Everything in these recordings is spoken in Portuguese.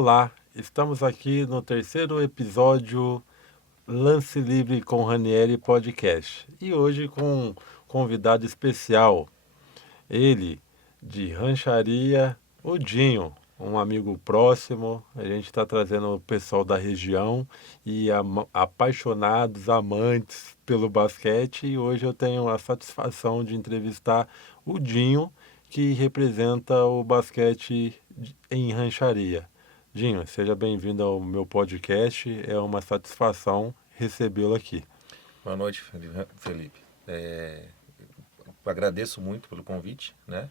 Olá, estamos aqui no terceiro episódio Lance Livre com Ranieri Podcast. E hoje com um convidado especial, ele de Rancharia, o Dinho, um amigo próximo. A gente está trazendo o pessoal da região e apaixonados, amantes pelo basquete. E hoje eu tenho a satisfação de entrevistar o Dinho, que representa o basquete em Rancharia. Dinho, seja bem-vindo ao meu podcast. É uma satisfação recebê-lo aqui. Boa noite, Felipe. Agradeço muito pelo convite, né?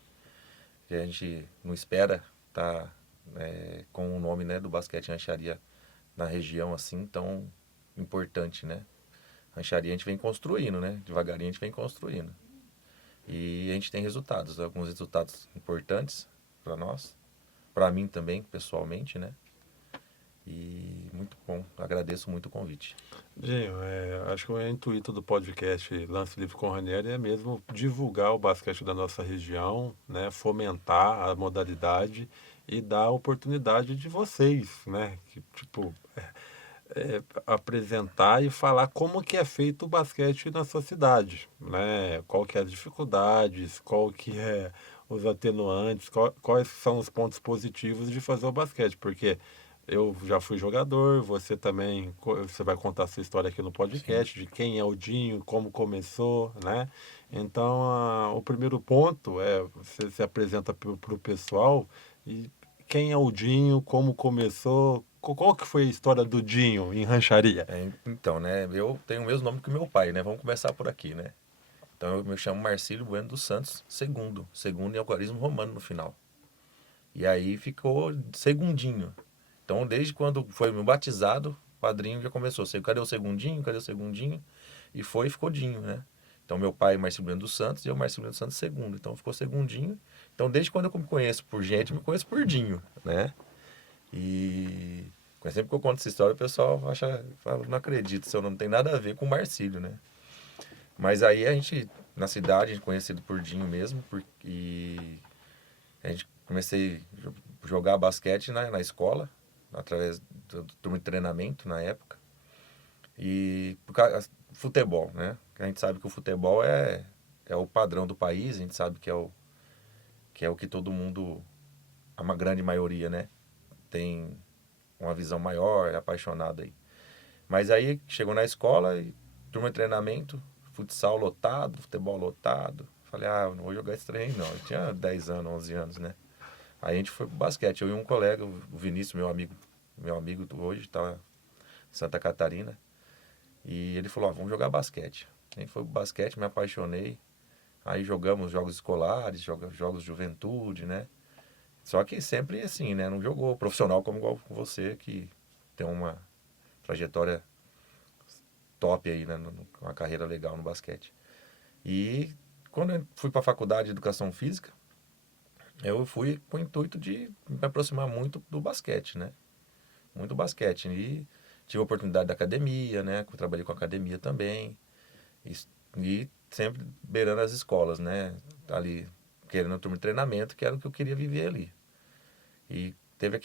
Que a gente não espera estar com o nome, né, do basquete rancharia na região assim tão importante, né? Rancharia a gente vem construindo, né? Devagarinho a gente vem construindo. E a gente tem resultados, alguns resultados importantes para nós, para mim também, pessoalmente, né? E muito bom, agradeço muito o convite. Dinho, acho que o intuito do podcast Lance Livre com o Ranieri é mesmo divulgar o basquete da nossa região, né, fomentar a modalidade e dar a oportunidade de vocês, né, que, tipo, apresentar e falar como que é feito o basquete na sua cidade, né, qual que é as dificuldades, qual que é os atenuantes, quais são os pontos positivos de fazer o basquete, porque eu já fui jogador, você também, você vai contar a sua história aqui no Sim. podcast, de quem é o Dinho, como começou, né? Então, o primeiro ponto é você se apresenta para o pessoal e quem é o Dinho, como começou, qual que foi a história do Dinho em Rancharia? Então, né, eu tenho o mesmo nome que meu pai, né? Vamos começar por aqui, né? Então eu me chamo Marcílio Bueno dos Santos segundo, segundo em algarismo romano no final. E aí ficou segundinho. Então desde quando foi meu batizado, o padrinho já começou, cadê o segundinho, cadê o segundinho? E foi e ficou Dinho, né? Então meu pai Marcílio Bueno dos Santos e eu Marcílio Bueno dos Santos segundo. Então ficou segundinho. Então desde quando eu me conheço por gente, eu me conheço por Dinho, né? E sempre que eu conto essa história, o pessoal fala, não acredito, seu nome não tem nada a ver com o Marcílio, né? Mas aí a gente, na cidade, a gente conhecido por Dinho mesmo, e a gente comecei a jogar basquete na escola, através do turma de treinamento na época. E por causa, futebol, né? A gente sabe que o futebol é o padrão do país, a gente sabe que é o que todo mundo, uma grande maioria, né? Tem uma visão maior, é apaixonado aí. Mas aí chegou na escola e turma de treinamento, futsal lotado, futebol lotado. Falei, eu não vou jogar esse trem não. Eu tinha 10 anos, 11 anos, né? Aí a gente foi pro basquete. Eu e um colega, o Vinícius, meu amigo hoje, tá em Santa Catarina. E ele falou, vamos jogar basquete. A gente foi pro basquete, me apaixonei. Aí jogamos jogos escolares, jogos de juventude, né? Só que sempre assim, né? Não jogou profissional como igual você, que tem uma trajetória top aí, né? Uma carreira legal no basquete. E quando eu fui para a faculdade de Educação Física, eu fui com o intuito de me aproximar muito do basquete, né? Muito basquete. E tive a oportunidade da academia, né? Eu trabalhei com academia também. E, e sempre beirando as escolas, né? Ali, querendo a turma de treinamento, que era o que eu queria viver ali. E teve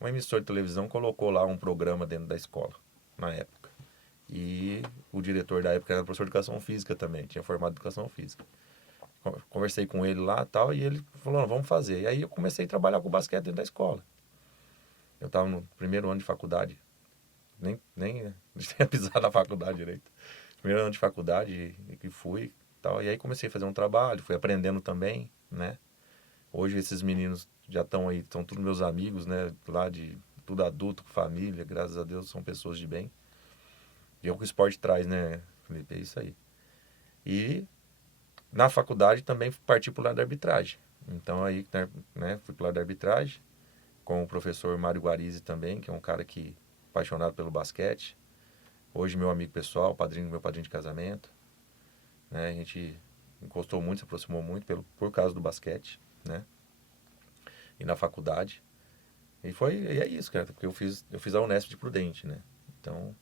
uma emissora de televisão colocou lá um programa dentro da escola, na época. E o diretor da época era professor de educação física também, tinha formado em educação física. Conversei com ele lá e tal, e ele falou, não, vamos fazer. E aí eu comecei a trabalhar com basquete dentro da escola. Eu estava no primeiro ano de faculdade, nem tinha pisado na faculdade direito. Primeiro ano de faculdade, e que fui tal. E aí comecei a fazer um trabalho, fui aprendendo também, né? Hoje esses meninos já estão aí, são todos meus amigos, né? Lá de tudo adulto, com família, graças a Deus, são pessoas de bem. E é o que o esporte traz, né, Felipe? É isso aí. E na faculdade também parti para o lado da arbitragem. Então aí, né, fui para o lado da arbitragem, com o professor Mário Guarizi também, que é um cara que apaixonado pelo basquete. Hoje meu amigo pessoal, meu padrinho de casamento. Né? A gente encostou muito, se aproximou muito por causa do basquete, né? E na faculdade. E é isso, cara, porque eu fiz a Unesp de Prudente, né? Então,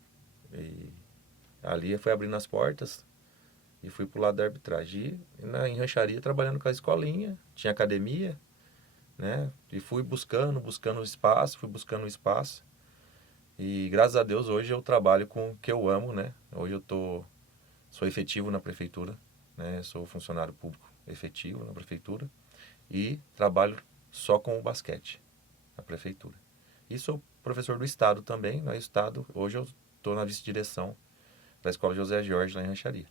ali foi abrindo as portas e fui pro lado da arbitragem. Em rancharia, trabalhando com a escolinha, tinha academia, né? E fui buscando espaço, e graças a Deus hoje eu trabalho com o que eu amo, né? Hoje sou efetivo na prefeitura, né? Sou funcionário público efetivo na prefeitura e trabalho só com o basquete na prefeitura. E sou professor do estado também, no estado, hoje eu estou na vice-direção da Escola José Jorge lá em Rancharia.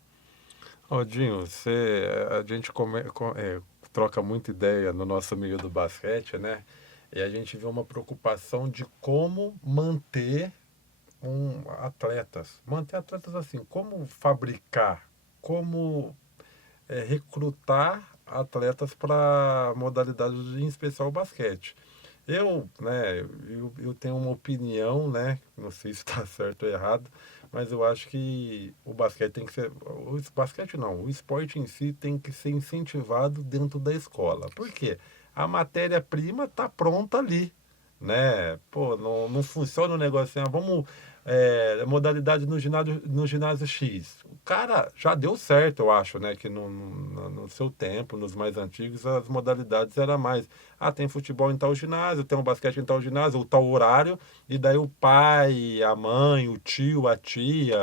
Odinho, a gente troca muita ideia no nosso meio do basquete, né? E a gente vê uma preocupação de como manter atletas. Manter atletas assim, como fabricar, como recrutar atletas para modalidades, em especial o basquete. Eu tenho uma opinião, né? Não sei se está certo ou errado, mas eu acho que o basquete tem que ser, o basquete não, o esporte em si tem que ser incentivado dentro da escola. Por quê? A matéria-prima está pronta ali, né? Pô, não funciona o negócio assim, vamos modalidade no ginásio X. O cara já deu certo, eu acho, né? Que no seu tempo, nos mais antigos, as modalidades eram mais. Ah, tem futebol em tal ginásio, tem um basquete em tal ginásio, ou tal horário, e daí o pai, a mãe, o tio, a tia,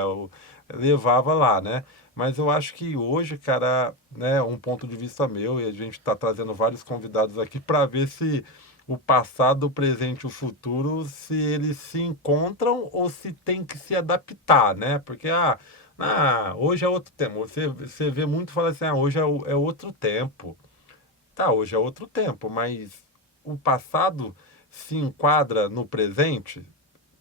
levava lá, né? Mas eu acho que hoje, cara, né, um ponto de vista meu, e a gente está trazendo vários convidados aqui para ver se o passado, o presente e o futuro, se eles se encontram ou se tem que se adaptar, né? Porque, hoje é outro tempo. Você vê muito falar assim, hoje é outro tempo. Tá, hoje é outro tempo, mas o passado se enquadra no presente?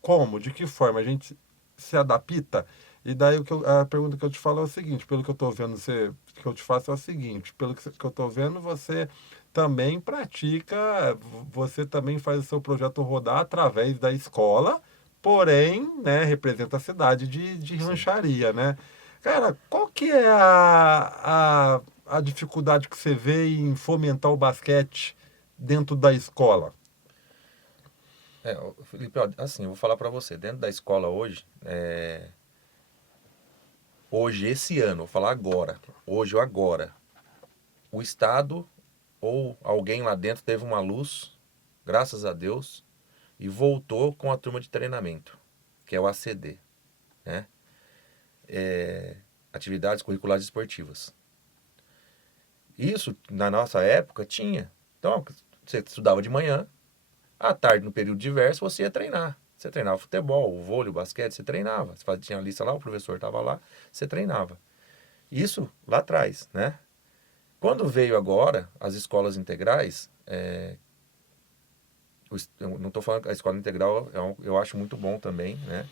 Como? De que forma? A gente se adapta? E daí a pergunta que eu te falo é o seguinte, pelo que eu estou vendo, que eu te faço é o seguinte, pelo que eu estou vendo, você também pratica, você também faz o seu projeto rodar através da escola, porém, né, representa a cidade de Sim. Rancharia, né? Cara, qual que é a dificuldade que você vê em fomentar o basquete dentro da escola? Felipe, ó, assim, eu vou falar para você, dentro da escola hoje, hoje, esse ano, vou falar agora, hoje ou agora, o Estado ou alguém lá dentro teve uma luz, graças a Deus, e voltou com a turma de treinamento, que é o ACD, né? Atividades Curriculares Esportivas. Isso, na nossa época, tinha. Então, você estudava de manhã, à tarde, no período diverso, você ia treinar. Você treinava futebol, o vôlei, o basquete, você treinava. Você tinha a lista lá, o professor estava lá, você treinava. Isso lá atrás, né? Quando veio agora as escolas integrais, eu não estou falando que a escola integral eu acho muito bom também, né?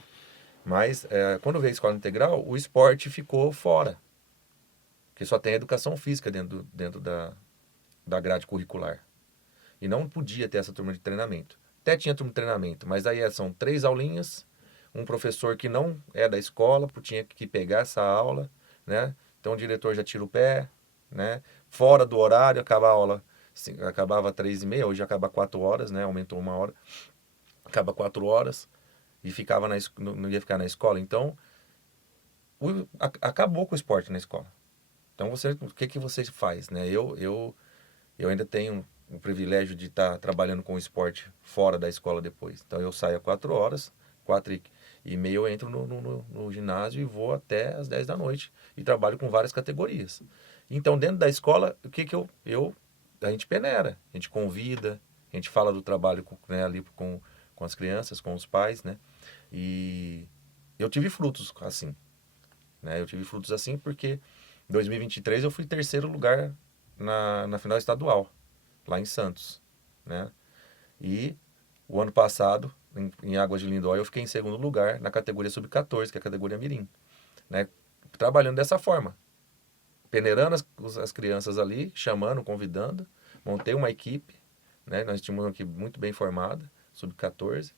Mas quando veio a escola integral, o esporte ficou fora. Porque só tem educação física dentro da grade curricular. E não podia ter essa turma de treinamento. Até tinha turma de treinamento, mas aí são 3 aulinhas, um professor que não é da escola, tinha que pegar essa aula, né? Então o diretor já tira o pé, né? Fora do horário, acabava 3h30, hoje acaba 4 horas, né? Aumentou 1 hora, acaba 4 horas e ficava não ia ficar na escola. Então, acabou com o esporte na escola. Então, o que que você faz, né? Eu ainda tenho o privilégio de estar trabalhando com o esporte fora da escola depois. Então eu saio às 4 horas, 4h30 eu entro no ginásio e vou até às 10 da noite. E trabalho com várias categorias. Então dentro da escola, o que que a gente peneira, a gente convida, a gente fala do trabalho né, ali com as crianças, com os pais, né? E eu tive frutos assim, né? Eu tive frutos assim porque em 2023 eu fui terceiro lugar na final estadual, lá em Santos, né? E o ano passado, em Águas de Lindóia, eu fiquei em segundo lugar na categoria sub-14, que é a categoria Mirim, né? Trabalhando dessa forma, peneirando as crianças ali, chamando, convidando, montei uma equipe, né? Nós tínhamos uma equipe muito bem formada, sub-14,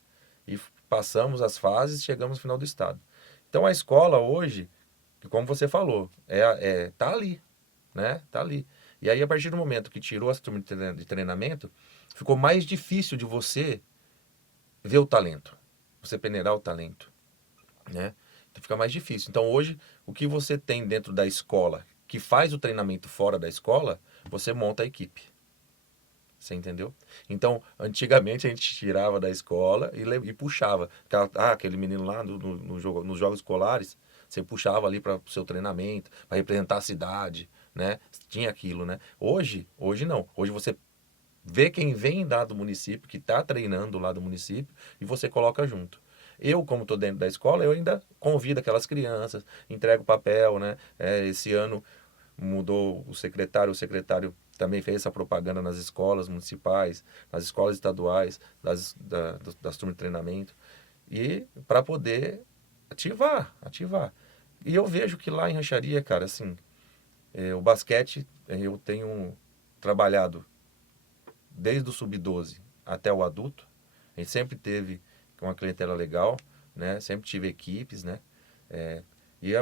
e passamos as fases e chegamos no final do estado. Então a escola hoje, como você falou, tá ali, né? Tá ali. E aí, a partir do momento que tirou essa turma de treinamento, ficou mais difícil de você ver o talento, você peneirar o talento, né? Então fica mais difícil. Então hoje, o que você tem dentro da escola, que faz o treinamento fora da escola, você monta a equipe. Você entendeu? Então, antigamente a gente tirava da escola e puxava. Aquele menino lá nos jogos escolares, você puxava ali para o seu treinamento, para representar a cidade, né? Tinha aquilo, né? Hoje não. Hoje você vê quem vem lá do município, que está treinando lá do município, e você coloca junto. Eu, como estou dentro da escola, eu ainda convido aquelas crianças, entrego papel, né? Esse ano mudou o secretário também fez essa propaganda nas escolas municipais, nas escolas estaduais, das turmas de treinamento, e para poder ativar. E eu vejo que lá em Rancharia, cara, assim, o basquete, eu tenho trabalhado desde o sub-12 até o adulto. A gente sempre teve uma clientela legal, né? Sempre tive equipes, né?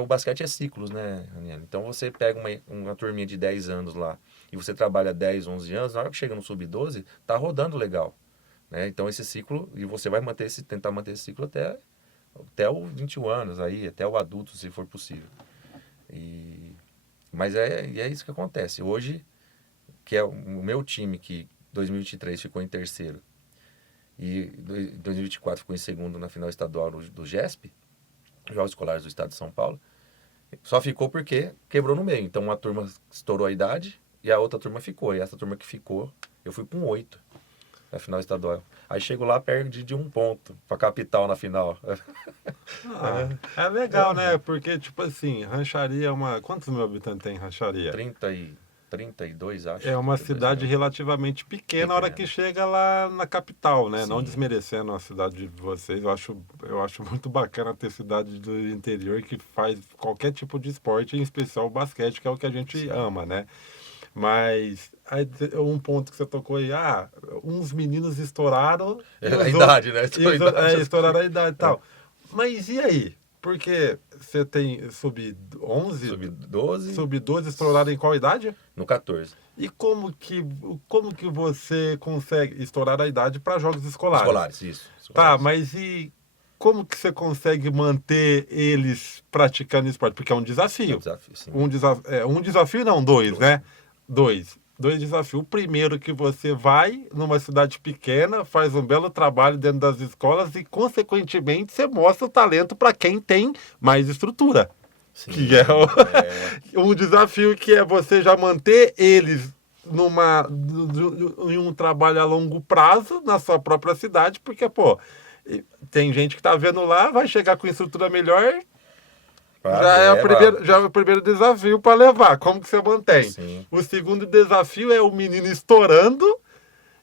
O basquete é ciclos, né, Raniel? Então você pega uma turminha de 10 anos lá e você trabalha 10, 11 anos, na hora que chega no sub-12, tá rodando legal, né? Então esse ciclo, e você vai tentar manter esse ciclo até os 21 anos aí, até o adulto, se for possível. Mas é isso que acontece. Hoje, que é o meu time que 2023 ficou em terceiro e 2024 ficou em segundo na final estadual do GESP, Jogos Escolares do Estado de São Paulo, só ficou porque quebrou no meio. Então uma turma estourou a idade e a outra turma ficou. E essa turma que ficou, eu fui com 8 na final estadual. Aí chego lá, perdi de 1 ponto pra capital na final. É legal, né? Porque, tipo assim, Rancharia é uma. Quantos mil habitantes tem Rancharia? 32, acho. É uma 32 cidade mil. relativamente pequena a hora que Pequena. chega lá na capital, né? Não Sim. desmerecendo a cidade de vocês, eu acho muito bacana ter cidade do interior que faz qualquer tipo de esporte, em especial o basquete, que é o que a gente Sim. ama, né? Mas aí, um ponto que você tocou aí, uns meninos estouraram e A os outros idade, né? A idade. estouraram a idade e tal. Mas e aí? Porque você tem sub-11, Sub-12 sub-12 estouraram em qual idade? no 14. E como que você consegue estourar a idade para jogos escolares? Escolares, isso. Tá, Escolares. mas e como que você consegue manter eles praticando esporte? Porque é um É um desafio. desafio, sim. Um desafio não, dois, Dois. né? Dois desafios. O primeiro que você vai numa cidade pequena, faz um belo trabalho dentro das escolas e, consequentemente, você mostra o talento para quem tem mais estrutura. Sim, Que é é. um desafio que é você já manter eles em um trabalho a longo prazo na sua própria cidade, porque, pô, tem gente que tá vendo lá, vai chegar com estrutura melhor, Leva. já é o primeiro desafio para levar. Como que você mantém? Sim. O segundo desafio é o menino estourando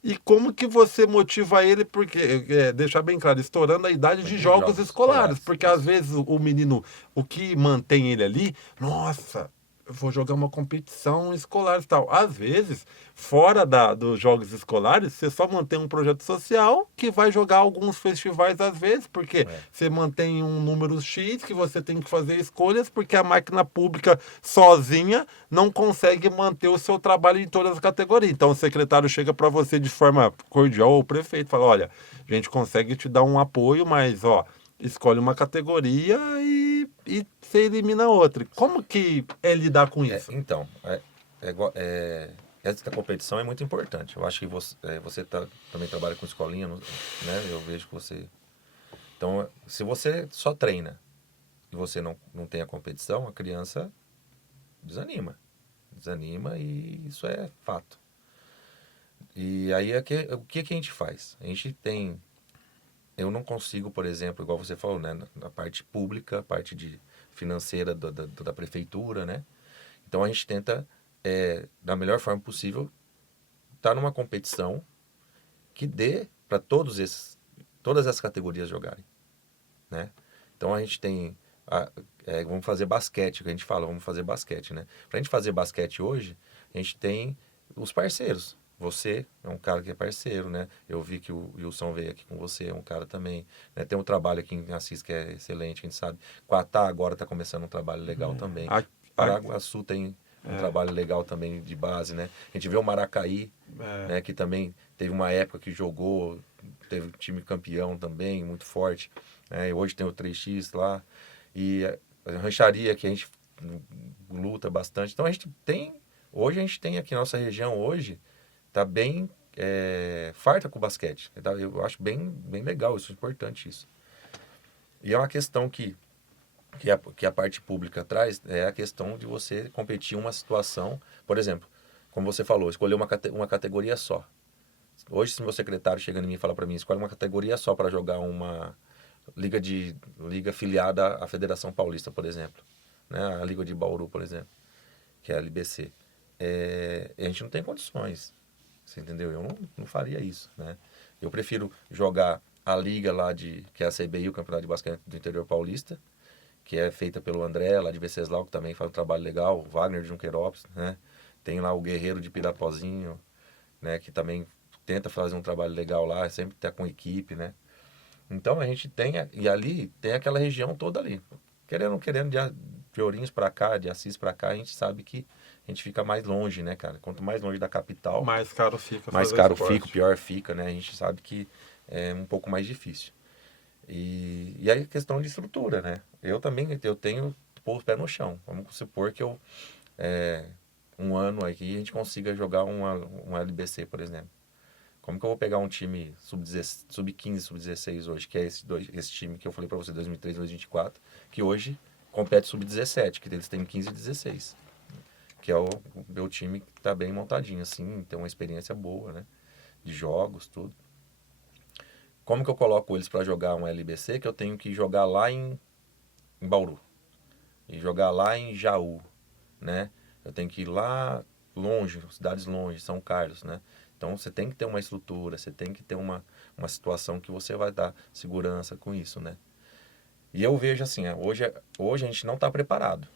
e como que você motiva ele, porque, deixar bem claro, estourando a idade de De jogos jogos escolares, escolares. porque às Isso. vezes o menino, o que mantém ele ali, nossa, eu vou jogar uma competição escolar e tal. Às vezes, fora dos jogos escolares, você só mantém um projeto social que vai jogar alguns festivais às vezes, porque É. você mantém um número X que você tem que fazer escolhas, porque a máquina pública sozinha não consegue manter o seu trabalho em todas as categorias. Então o secretário chega para você de forma cordial, ou o prefeito fala, olha, a gente consegue te dar um apoio, mas ó, escolhe uma categoria e você elimina outra. Como que é lidar com isso? Então, essa competição é muito importante. Eu acho que você também trabalha com escolinha, né? Eu vejo que você. Então, se você só treina e você não tem a competição, a criança desanima. Desanima e isso é fato. E aí, o que a gente faz? A gente tem. Eu não consigo, por exemplo, igual você falou, né? Na parte pública, parte financeira da prefeitura, né? Então a gente tenta, da melhor forma possível, estar numa competição que dê para todas as categorias jogarem, né? Então a gente tem, vamos fazer basquete, que a gente fala, vamos fazer basquete, né? Para a gente fazer basquete hoje, a gente tem os parceiros. Você é um cara que é parceiro, né? Eu vi que o Wilson veio aqui com você, é um cara também. Né? Tem um trabalho aqui em Assis que é excelente, a gente sabe. Quatá agora está começando um trabalho legal também. A- a- Paraguaçu tem um trabalho legal também de base, né? A gente vê o Maracaí, é, né? Que também teve uma época que jogou, teve um time campeão também, muito forte. Né? E hoje tem o 3x lá. E a rancharia que a gente luta bastante. Então hoje a gente tem aqui na nossa região hoje, tá bem farta com o basquete. Eu acho bem, bem legal isso, importante isso. E é uma questão que a parte pública traz, é a questão de você competir uma situação, por exemplo, como você falou, escolher uma categoria só. Hoje, se meu secretário chega em mim e fala para mim, escolhe uma categoria só para jogar uma liga filiada à Federação Paulista, por exemplo, né? A Liga de Bauru, por exemplo, que é a LBC. A gente não tem condições, você entendeu? Eu não faria isso, né? Eu prefiro jogar a liga lá que é a CBI, o Campeonato de Basquete do Interior Paulista, que é feita pelo André, lá de Venceslau, que também faz um trabalho legal, o Wagner de Junqueirópolis, né? Tem lá o Guerreiro de Pirapozinho, né? Que também tenta fazer um trabalho legal lá, sempre está com equipe, né? Então a gente tem, e ali tem aquela região toda ali. Querendo ou não querendo, de Ourinhos para cá, de Assis para cá, a gente sabe que a gente fica mais longe, né, cara? Quanto mais longe da capital, Mais caro fica mais fazer caro esporte. fica, pior fica, né? A gente sabe que é um pouco mais difícil. E aí a questão de estrutura, né? Eu tenho pôr o pé no chão. Vamos supor que um ano aqui a gente consiga jogar um LBC, por exemplo. Como que eu vou pegar um time sub-15, sub-16 hoje, que é esse time que eu falei para você, 2003, 2024, que hoje compete sub-17, que eles têm 15 e 16. Que é o meu time que está bem montadinho, assim, tem uma experiência boa, né? De jogos, tudo. Como que eu coloco eles para jogar um LBC que eu tenho que jogar lá em Bauru? E jogar lá em Jaú, né? Eu tenho que ir lá longe, cidades longe, São Carlos, né? Então você tem que ter uma estrutura, você tem que ter uma situação que você vai dar segurança com isso, né? E eu vejo assim, hoje a gente não está preparado.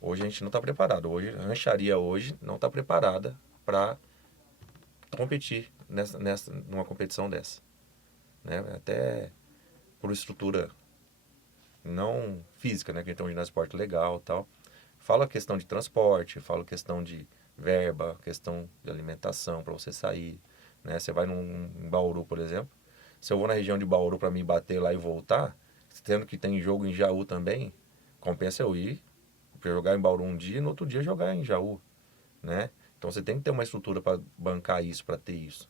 Hoje a gente não está preparado. Hoje a rancharia hoje não está preparada para competir numa competição dessa, né? Até por estrutura não física, né? Que a gente tem um ginásio de esporte legal e tal. Fala questão de transporte, fala questão de verba, questão de alimentação para você sair, né? Você vai em Bauru, por exemplo. Se eu vou na região de Bauru para me bater lá e voltar, tendo que tem jogo em Jaú também, compensa eu ir para jogar em Bauru um dia e no outro dia jogar em Jaú, né? Então você tem que ter uma estrutura para bancar isso, para ter isso.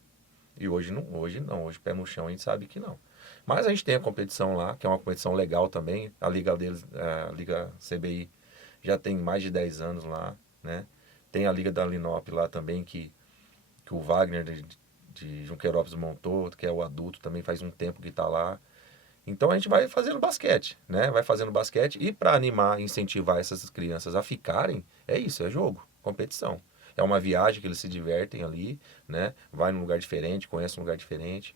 E hoje hoje pé no chão a gente sabe que não. Mas a gente tem a competição lá, que é uma competição legal também, a liga deles, a Liga CBI já tem mais de 10 anos lá, né? Tem a Liga da Linop lá também, que o Wagner de Junqueirópolis montou, que é o adulto, também faz um tempo que está lá. Então a gente vai fazendo basquete, né? Vai fazendo basquete e para animar, incentivar essas crianças a ficarem, é isso, é jogo, competição. É uma viagem que eles se divertem ali, né? Vai num lugar diferente, conhece um lugar diferente.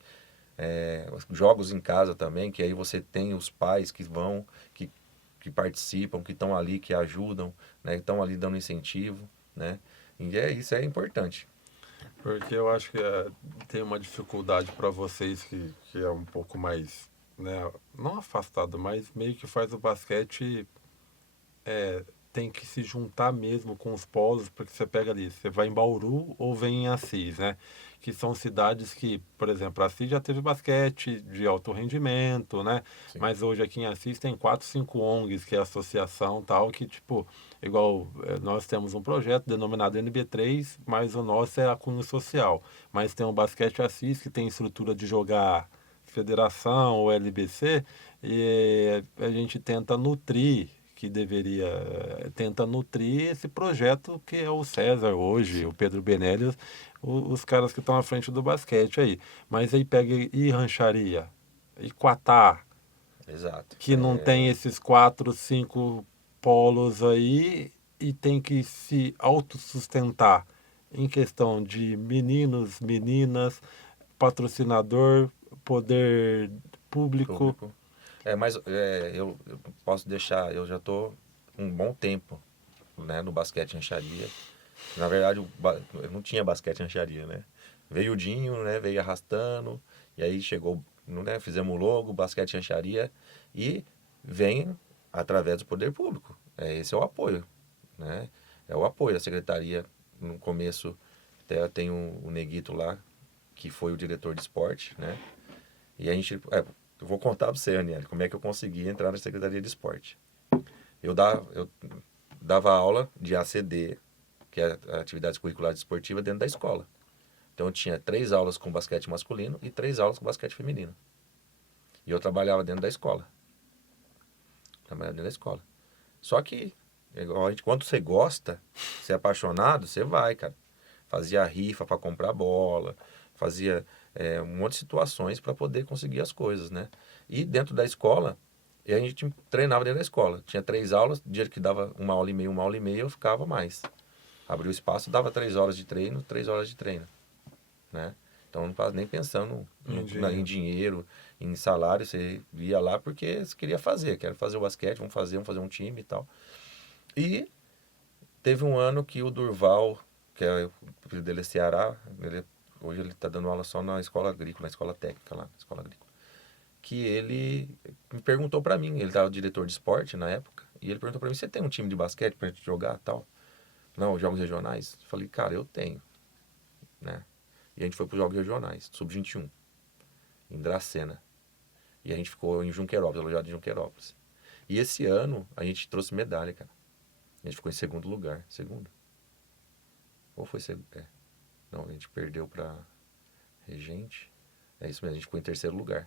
Jogos em casa também, que aí você tem os pais que vão, que participam, que estão ali, que ajudam, né? Que estão ali dando incentivo, né? E isso é importante. Porque eu acho que tem uma dificuldade para vocês que é um pouco mais, né, não afastado, mas meio que faz o basquete tem que se juntar mesmo com os polos, porque você pega ali, você vai em Bauru ou vem em Assis, né? Que são cidades que, por exemplo, Assis já teve basquete de alto rendimento, né? Sim. Mas hoje aqui em Assis tem 4, 5 ONGs, que é a associação tal, que tipo, igual nós temos um projeto denominado NB3, mas o nosso é a cunho social. Mas tem o Basquete Assis, que tem estrutura de jogar federação ou LBC, e a gente tenta nutrir que deveria tenta nutrir esse projeto que é o César hoje, o Pedro Benelli, os caras que estão à frente do basquete aí. Mas aí pega e rancharia, e Quatá, Exato. que não tem esses 4, 5 polos aí e tem que se autossustentar em questão de meninos, meninas, patrocinador, poder público. Mas eu posso deixar, eu já estou um bom tempo, né, no basquete rancharia. Na verdade, eu não tinha basquete rancharia, né? Veio o Dinho, né, veio arrastando, e aí chegou, né, fizemos o logo, basquete rancharia, e vem através do poder público. Esse é o apoio, né? É o apoio da secretaria. No começo, até tem o Neguito lá, que foi o diretor de esporte, né? E a gente... eu vou contar para você, Aniele, como é que eu consegui entrar na Secretaria de Esporte. Eu dava aula de ACD, que é a Atividade Curricular Desportiva, dentro da escola. Então eu tinha 3 aulas com basquete masculino e 3 aulas com basquete feminino. E eu trabalhava dentro da escola. Trabalhava dentro da escola. Só que, quando você gosta, você é apaixonado, você vai, cara. Fazia rifa para comprar bola, fazia um monte de situações para poder conseguir as coisas, né? E dentro da escola, a gente treinava dentro da escola. Tinha 3 aulas, dia que dava 1 hora e meia, eu ficava mais. Abria o espaço, dava 3 horas de treino, 3 horas de treino, né? Então não estava nem pensando em dinheiro, em salário, você ia lá porque você queria fazer, quero fazer o basquete, vamos fazer um time e tal. E teve um ano que o Durval, que é o filho dele é Ceará, hoje ele está dando aula só na escola agrícola, na escola técnica lá, na escola agrícola, que ele me perguntou para mim, ele estava diretor de esporte na época, e ele perguntou para mim, você tem um time de basquete pra gente jogar e tal? Não, jogos regionais? Eu falei, cara, eu tenho, né? E a gente foi para os jogos regionais, sub-21, em Dracena. E a gente ficou em Junqueirópolis, alojado em Junqueirópolis. E esse ano a gente trouxe medalha, cara. A gente ficou em segundo lugar. Segundo? Ou foi segundo? Não, a gente perdeu para Regente. É isso mesmo, a gente ficou em terceiro lugar.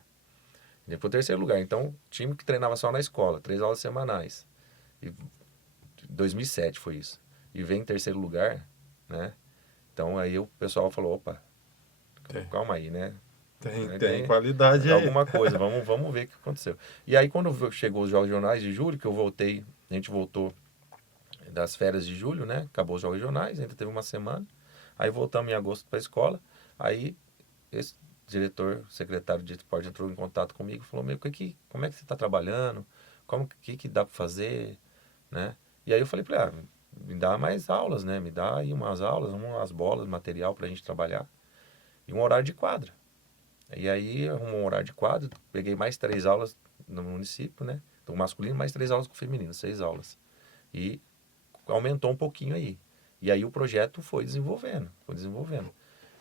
A gente ficou em terceiro lugar. Então, time que treinava só na escola, 3 aulas semanais. E 2007 foi isso. E vem em terceiro lugar, né? Então aí o pessoal falou, opa, calma aí, né? Tem qualidade aí. Alguma coisa, vamos ver o que aconteceu. E aí quando chegou os Jogos Regionais de julho, que eu voltei, a gente voltou das férias de julho, né? Acabou os Jogos Regionais, ainda teve uma semana. Aí voltamos em agosto para a escola. Aí esse diretor, secretário de esporte entrou em contato comigo e falou, como é que você está trabalhando? Que dá para fazer? Né? E aí eu falei para ele, me dá mais aulas, né? Me dá aí umas aulas, umas bolas, material para a gente trabalhar. E um horário de quadra. E aí arrumou um horário de quadra, peguei mais 3 aulas no município, né? Do masculino, mais 3 aulas com o feminino, 6 aulas. E aumentou um pouquinho aí. E aí o projeto foi desenvolvendo, foi desenvolvendo.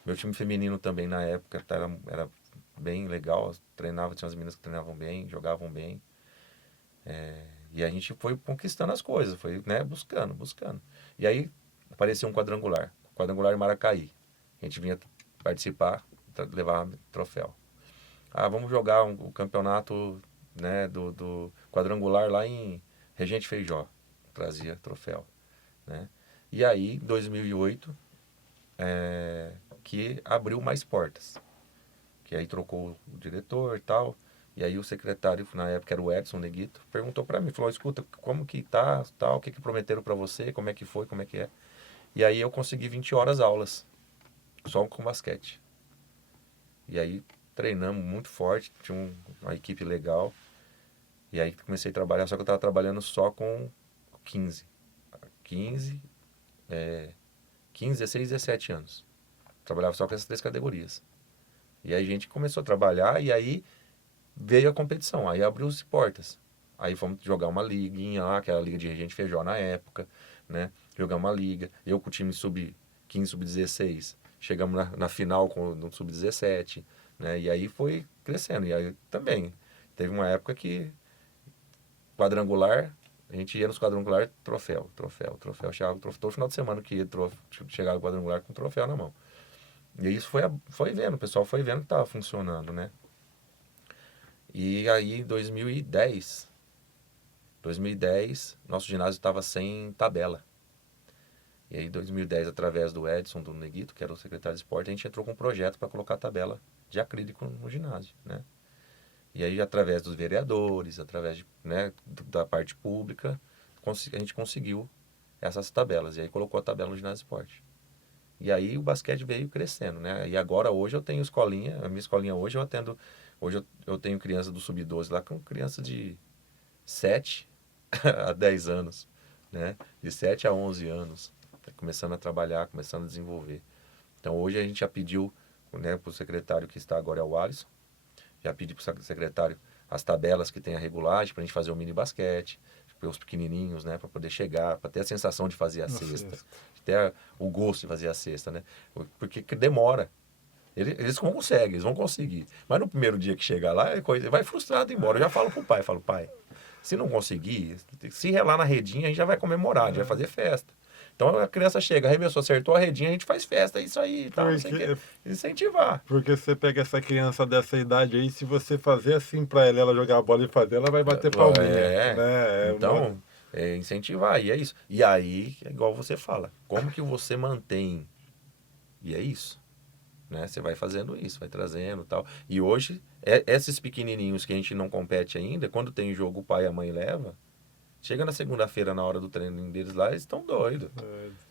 Meu time feminino também na época era bem legal, treinava, tinha as meninas que treinavam bem, jogavam bem. E a gente foi conquistando as coisas, foi, né, buscando. E aí apareceu um quadrangular em Maracaí. A gente vinha participar, levar troféu. Vamos jogar o campeonato, né, do quadrangular lá em Regente Feijó. Trazia troféu, né? E aí, em 2008, que abriu mais portas. Que aí trocou o diretor e tal. E aí o secretário, na época era o Edson Neguito, perguntou para mim, falou, escuta, como que tá, tal, o que prometeram para você, como é que foi, como é que é. E aí eu consegui 20 horas aulas, só com basquete. E aí treinamos muito forte, tinha uma equipe legal. E aí comecei a trabalhar, só que eu estava trabalhando só com 15. 15, 16, 17 anos. Trabalhava só com essas 3 categorias. E aí a gente começou a trabalhar e aí veio a competição. Aí abriu-se portas. Aí fomos jogar uma liguinha lá, que era a Liga de Regente Feijó na época, né? Jogar uma liga. Eu com o time sub-15, sub-16. Chegamos na final no sub-17, né? E aí foi crescendo. E aí também teve uma época que quadrangular, a gente ia nos quadrangular, troféu. Chegava todo final de semana que ia chegava o quadrangular com troféu na mão. E isso foi vendo, o pessoal foi vendo que estava funcionando, né? E aí em 2010, nosso ginásio estava sem tabela. E aí em 2010, através do Edson, do Neguito, que era o secretário de esporte, a gente entrou com um projeto para colocar a tabela de acrílico no ginásio, né? E aí, através dos vereadores, através né, da parte pública, a gente conseguiu essas tabelas. E aí colocou a tabela no ginásio de esporte. E aí o basquete veio crescendo, né? E agora, hoje, eu tenho escolinha. A minha escolinha hoje eu atendo... Hoje eu tenho criança do sub-12 lá com criança de 7 a 10 anos, né? De 7 a 11 anos. Tá começando a trabalhar, começando a desenvolver. Então, hoje a gente já pediu, né, para o secretário que está agora, é o Alisson, já pedi para o secretário as tabelas que tem a regulagem para a gente fazer o mini basquete, para os pequenininhos, né, para poder chegar, para ter a sensação de fazer a cesta, de ter o gosto de fazer a cesta, né, porque demora. Eles conseguem, eles vão conseguir. Mas no primeiro dia que chegar lá, vai frustrado embora. Eu já falo pro pai, se não conseguir, se relar na redinha, a gente já vai comemorar, a gente vai fazer festa. Então a criança chega, arremessou, acertou a redinha, a gente faz festa, é isso aí, tal, não sei o quê. Incentivar. Porque você pega essa criança dessa idade aí, se você fazer assim pra ela jogar a bola e fazer, ela vai bater palminha, né? Então, incentivar, e é isso. E aí, é igual você fala, como que você mantém? E é isso. Né? Você vai fazendo isso, vai trazendo e tal. E hoje, esses pequenininhos que a gente não compete ainda, quando tem jogo, o pai e a mãe leva, chega na segunda-feira, na hora do treino deles lá, eles estão doidos.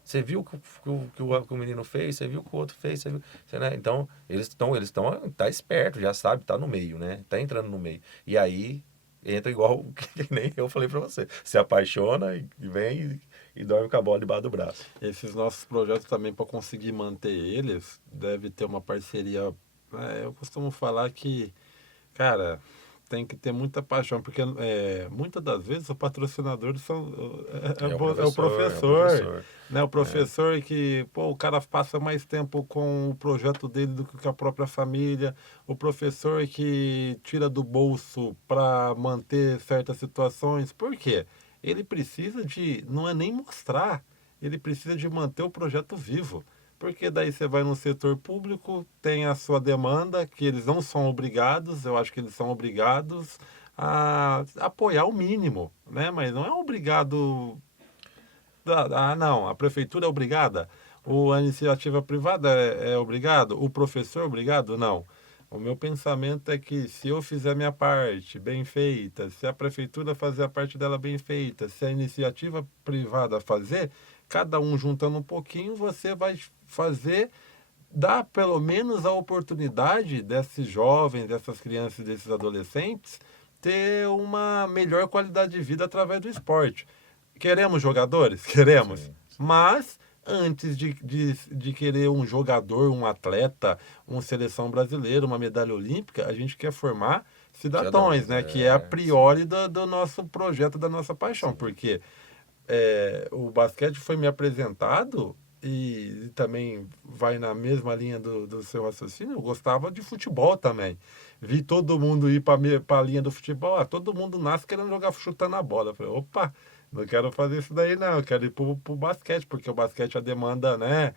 Você viu o que o menino fez, você viu o que o outro fez, você viu, né? Então, eles estão tá esperto, já sabe, tá no meio, né? Tá entrando no meio. E aí, entra igual que nem eu falei pra você. Se apaixona e vem e dorme com a bola debaixo do braço. Esses nossos projetos também, para conseguir manter eles, deve ter uma parceria. Eu costumo falar que, cara, tem que ter muita paixão, porque muitas das vezes o patrocinador é o professor, né? O professor que, pô, o cara passa mais tempo com o projeto dele do que com a própria família, o professor que tira do bolso para manter certas situações. Por quê? Ele precisa de, não é nem mostrar, ele precisa de manter o projeto vivo. Porque daí você vai no setor público, tem a sua demanda, que eles não são obrigados, eu acho que eles são obrigados a apoiar o mínimo, né? Mas não é obrigado. Não, a prefeitura é obrigada, ou a iniciativa privada é obrigado, o professor é obrigado? Não. O meu pensamento é que se eu fizer minha parte bem feita, se a prefeitura fazer a parte dela bem feita, se a iniciativa privada fazer, cada um juntando um pouquinho, você vai fazer, dar pelo menos a oportunidade desses jovens, dessas crianças, desses adolescentes, ter uma melhor qualidade de vida através do esporte. Queremos jogadores? Queremos. Sim. Mas antes de querer um jogador, um atleta, uma seleção brasileira, uma medalha olímpica, a gente quer formar cidadãos, né? Que é a priori do nosso projeto, da nossa paixão. Sim. Porque o basquete foi me apresentado e também vai na mesma linha do seu raciocínio. Eu gostava de futebol também. Vi todo mundo ir para a linha do futebol. Todo mundo nasce querendo jogar chutando a bola. Eu falei, opa, não quero fazer isso daí não. Eu quero ir pro basquete, porque o basquete a demanda, né?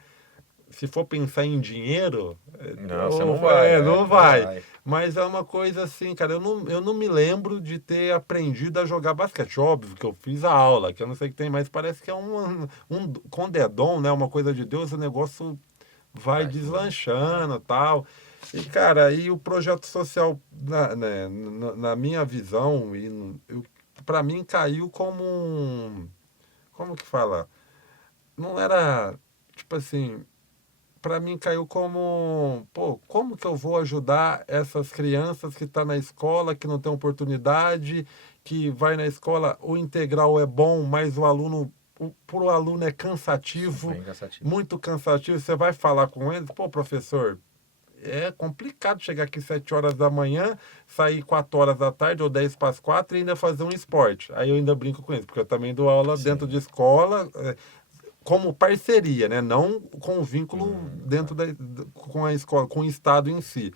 Se for pensar em dinheiro, não, você não vai. Não vai. Mas é uma coisa assim, cara, eu não me lembro de ter aprendido a jogar basquete. Óbvio que eu fiz a aula, que eu não sei o que tem, mas parece que é quando é dom, né? Uma coisa de Deus, o negócio vai deslanchando e tal. E, cara, aí o projeto social, na minha visão, para mim caiu como como que fala? Não era, tipo assim, para mim caiu como, pô, como que eu vou ajudar essas crianças que estão na escola, que não tem oportunidade, que vai na escola, o integral é bom, mas o aluno, para o aluno é cansativo, muito cansativo. Você vai falar com ele, pô, professor, é complicado chegar aqui 7 horas da manhã, sair 4 horas da tarde ou 10 para as 4 e ainda fazer um esporte. Aí eu ainda brinco com isso, porque eu também dou aula dentro de escola, como parceria, né? Não com vínculo dentro com a escola, com o Estado em si.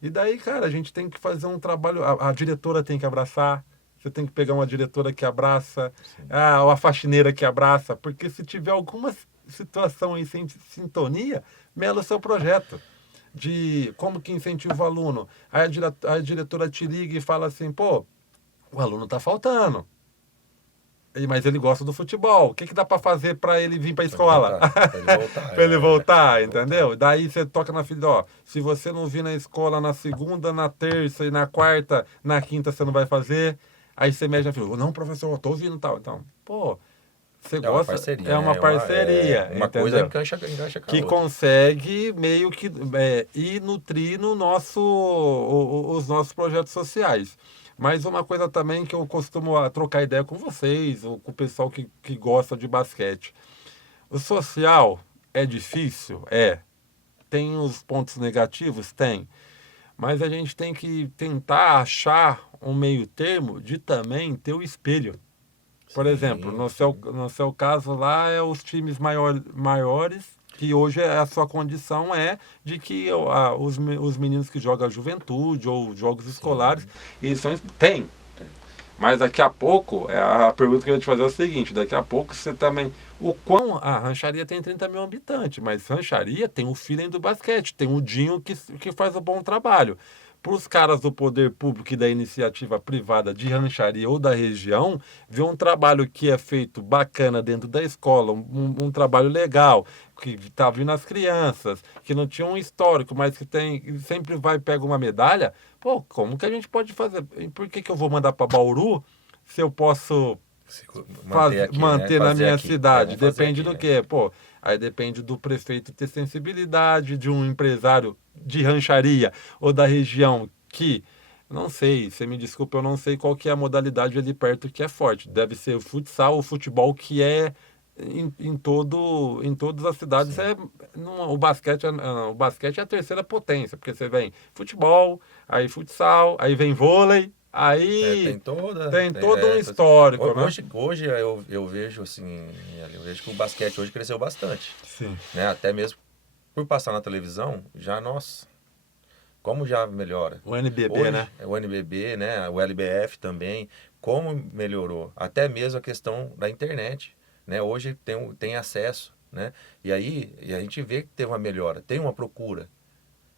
E daí, cara, a gente tem que fazer um trabalho, a diretora tem que abraçar, você tem que pegar uma diretora que abraça, ou a faxineira que abraça, porque se tiver alguma situação aí sem sintonia, mela o seu projeto. De como que incentiva o aluno. Aí a diretora te liga e fala assim, pô, o aluno tá faltando. Mas ele gosta do futebol. O que dá para fazer para ele vir para a escola? Para ele voltar. Para ele voltar, entendeu? Voltar. Daí você toca na filha, ó, se você não vir na escola na segunda, na terça e na quarta, na quinta você não vai fazer. Aí você mede na filha, não, professor, eu tô vindo tal. Então, pô, você gosta. Uma parceria. É uma parceria. Uma coisa encaixa com a que outra. Consegue meio que ir nutrindo os nossos projetos sociais. Mas uma coisa também que eu costumo trocar ideia com vocês, ou com o pessoal que gosta de basquete. O social é difícil? É. Tem os pontos negativos? Tem. Mas a gente tem que tentar achar um meio termo de também ter o espelho. Por exemplo, no seu caso lá, é os times maiores, que hoje a sua condição é de que os meninos que jogam a juventude ou jogos escolares, eles são... Tem. Mas daqui a pouco, a pergunta que eu ia te fazer é o seguinte, daqui a pouco você também... O quão... A Rancharia tem 30 mil habitantes, mas Rancharia tem o feeling do basquete, tem o Dinho que faz um bom trabalho. Para os caras do poder público e da iniciativa privada de Rancharia ou da região, ver um trabalho que é feito bacana dentro da escola, um trabalho legal, que está vindo as crianças, que não tinha um histórico, mas que tem, sempre vai e pega uma medalha, pô, como que a gente pode fazer? E por que eu vou mandar para Bauru se eu posso Se manter aqui, né? manter na Fazer minha aqui. cidade? Vamos fazer Depende aqui, do né? quê? Pô, aí depende do prefeito ter sensibilidade, de um empresário de Rancharia ou da região que, não sei, você me desculpa, eu não sei qual que é a modalidade ali perto que é forte. Deve ser o futsal ou futebol que é em todas as cidades Sim. é o basquete é a terceira potência, porque você vem futebol, aí futsal, aí vem vôlei, aí Tem toda. tem todo um histórico, né? Hoje eu vejo assim, eu vejo que o basquete hoje cresceu bastante. Sim. Né? Até mesmo por passar na televisão, já, nossa, como já melhora. O NBB, Hoje, né? o NBB, né? O LBF também, como melhorou. Até mesmo a questão da internet. Né? Hoje tem acesso. Né? E aí a gente vê que tem uma melhora, tem uma procura.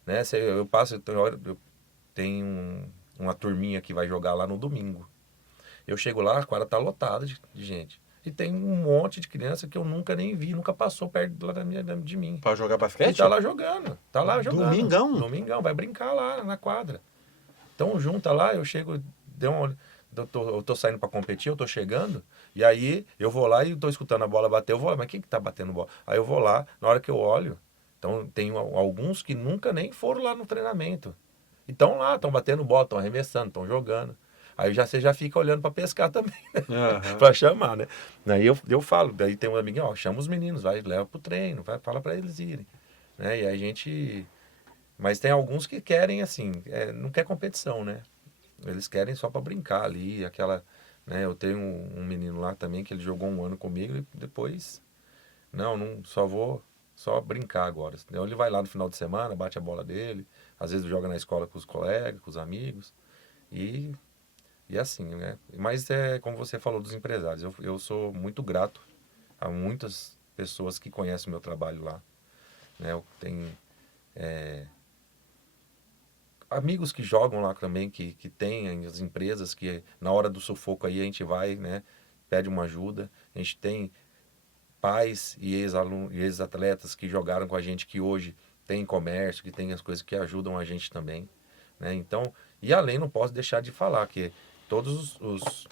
Né? Eu passo, eu tenho uma turminha que vai jogar lá no domingo. Eu chego lá, a quadra tá lotada de gente. E tem um monte de criança que eu nunca nem vi, nunca passou perto lá de mim. Pra jogar E basquete? tá lá jogando, tá lá jogando. Domingão? Domingão, vai brincar lá na quadra. Então junta lá, eu chego, eu tô saindo para competir, eu tô chegando, e aí eu vou lá e tô escutando a bola bater, eu vou lá, mas quem que tá batendo bola? Aí eu vou lá, na hora que eu olho, então tem alguns que nunca nem foram lá no treinamento. E estão lá, estão batendo bola, estão arremessando, estão jogando. Aí você já fica olhando para pescar também, Aham. para chamar, né? Aí eu falo, daí tem um amiguinho, ó, chama os meninos, vai, leva pro treino, fala para eles irem. Né? E aí a gente... Mas tem alguns que querem, assim, não quer competição, né? Eles querem só para brincar ali, aquela... Né? Eu tenho um menino lá também que ele jogou um ano comigo e depois... Não, só vou só brincar agora. Então ele vai lá no final de semana, bate a bola dele, às vezes joga na escola com os colegas, com os amigos, e, e assim, né? Mas é como você falou dos empresários, eu sou muito grato a muitas pessoas que conhecem o meu trabalho lá. Né? Eu tenho amigos que jogam lá também, que têm as empresas, que na hora do sufoco aí a gente vai, né? Pede uma ajuda. A gente tem pais e ex-alunos, e ex-atletas que jogaram com a gente, que hoje tem comércio, que tem as coisas que ajudam a gente também. Né? Então, e além, não posso deixar de falar que todos os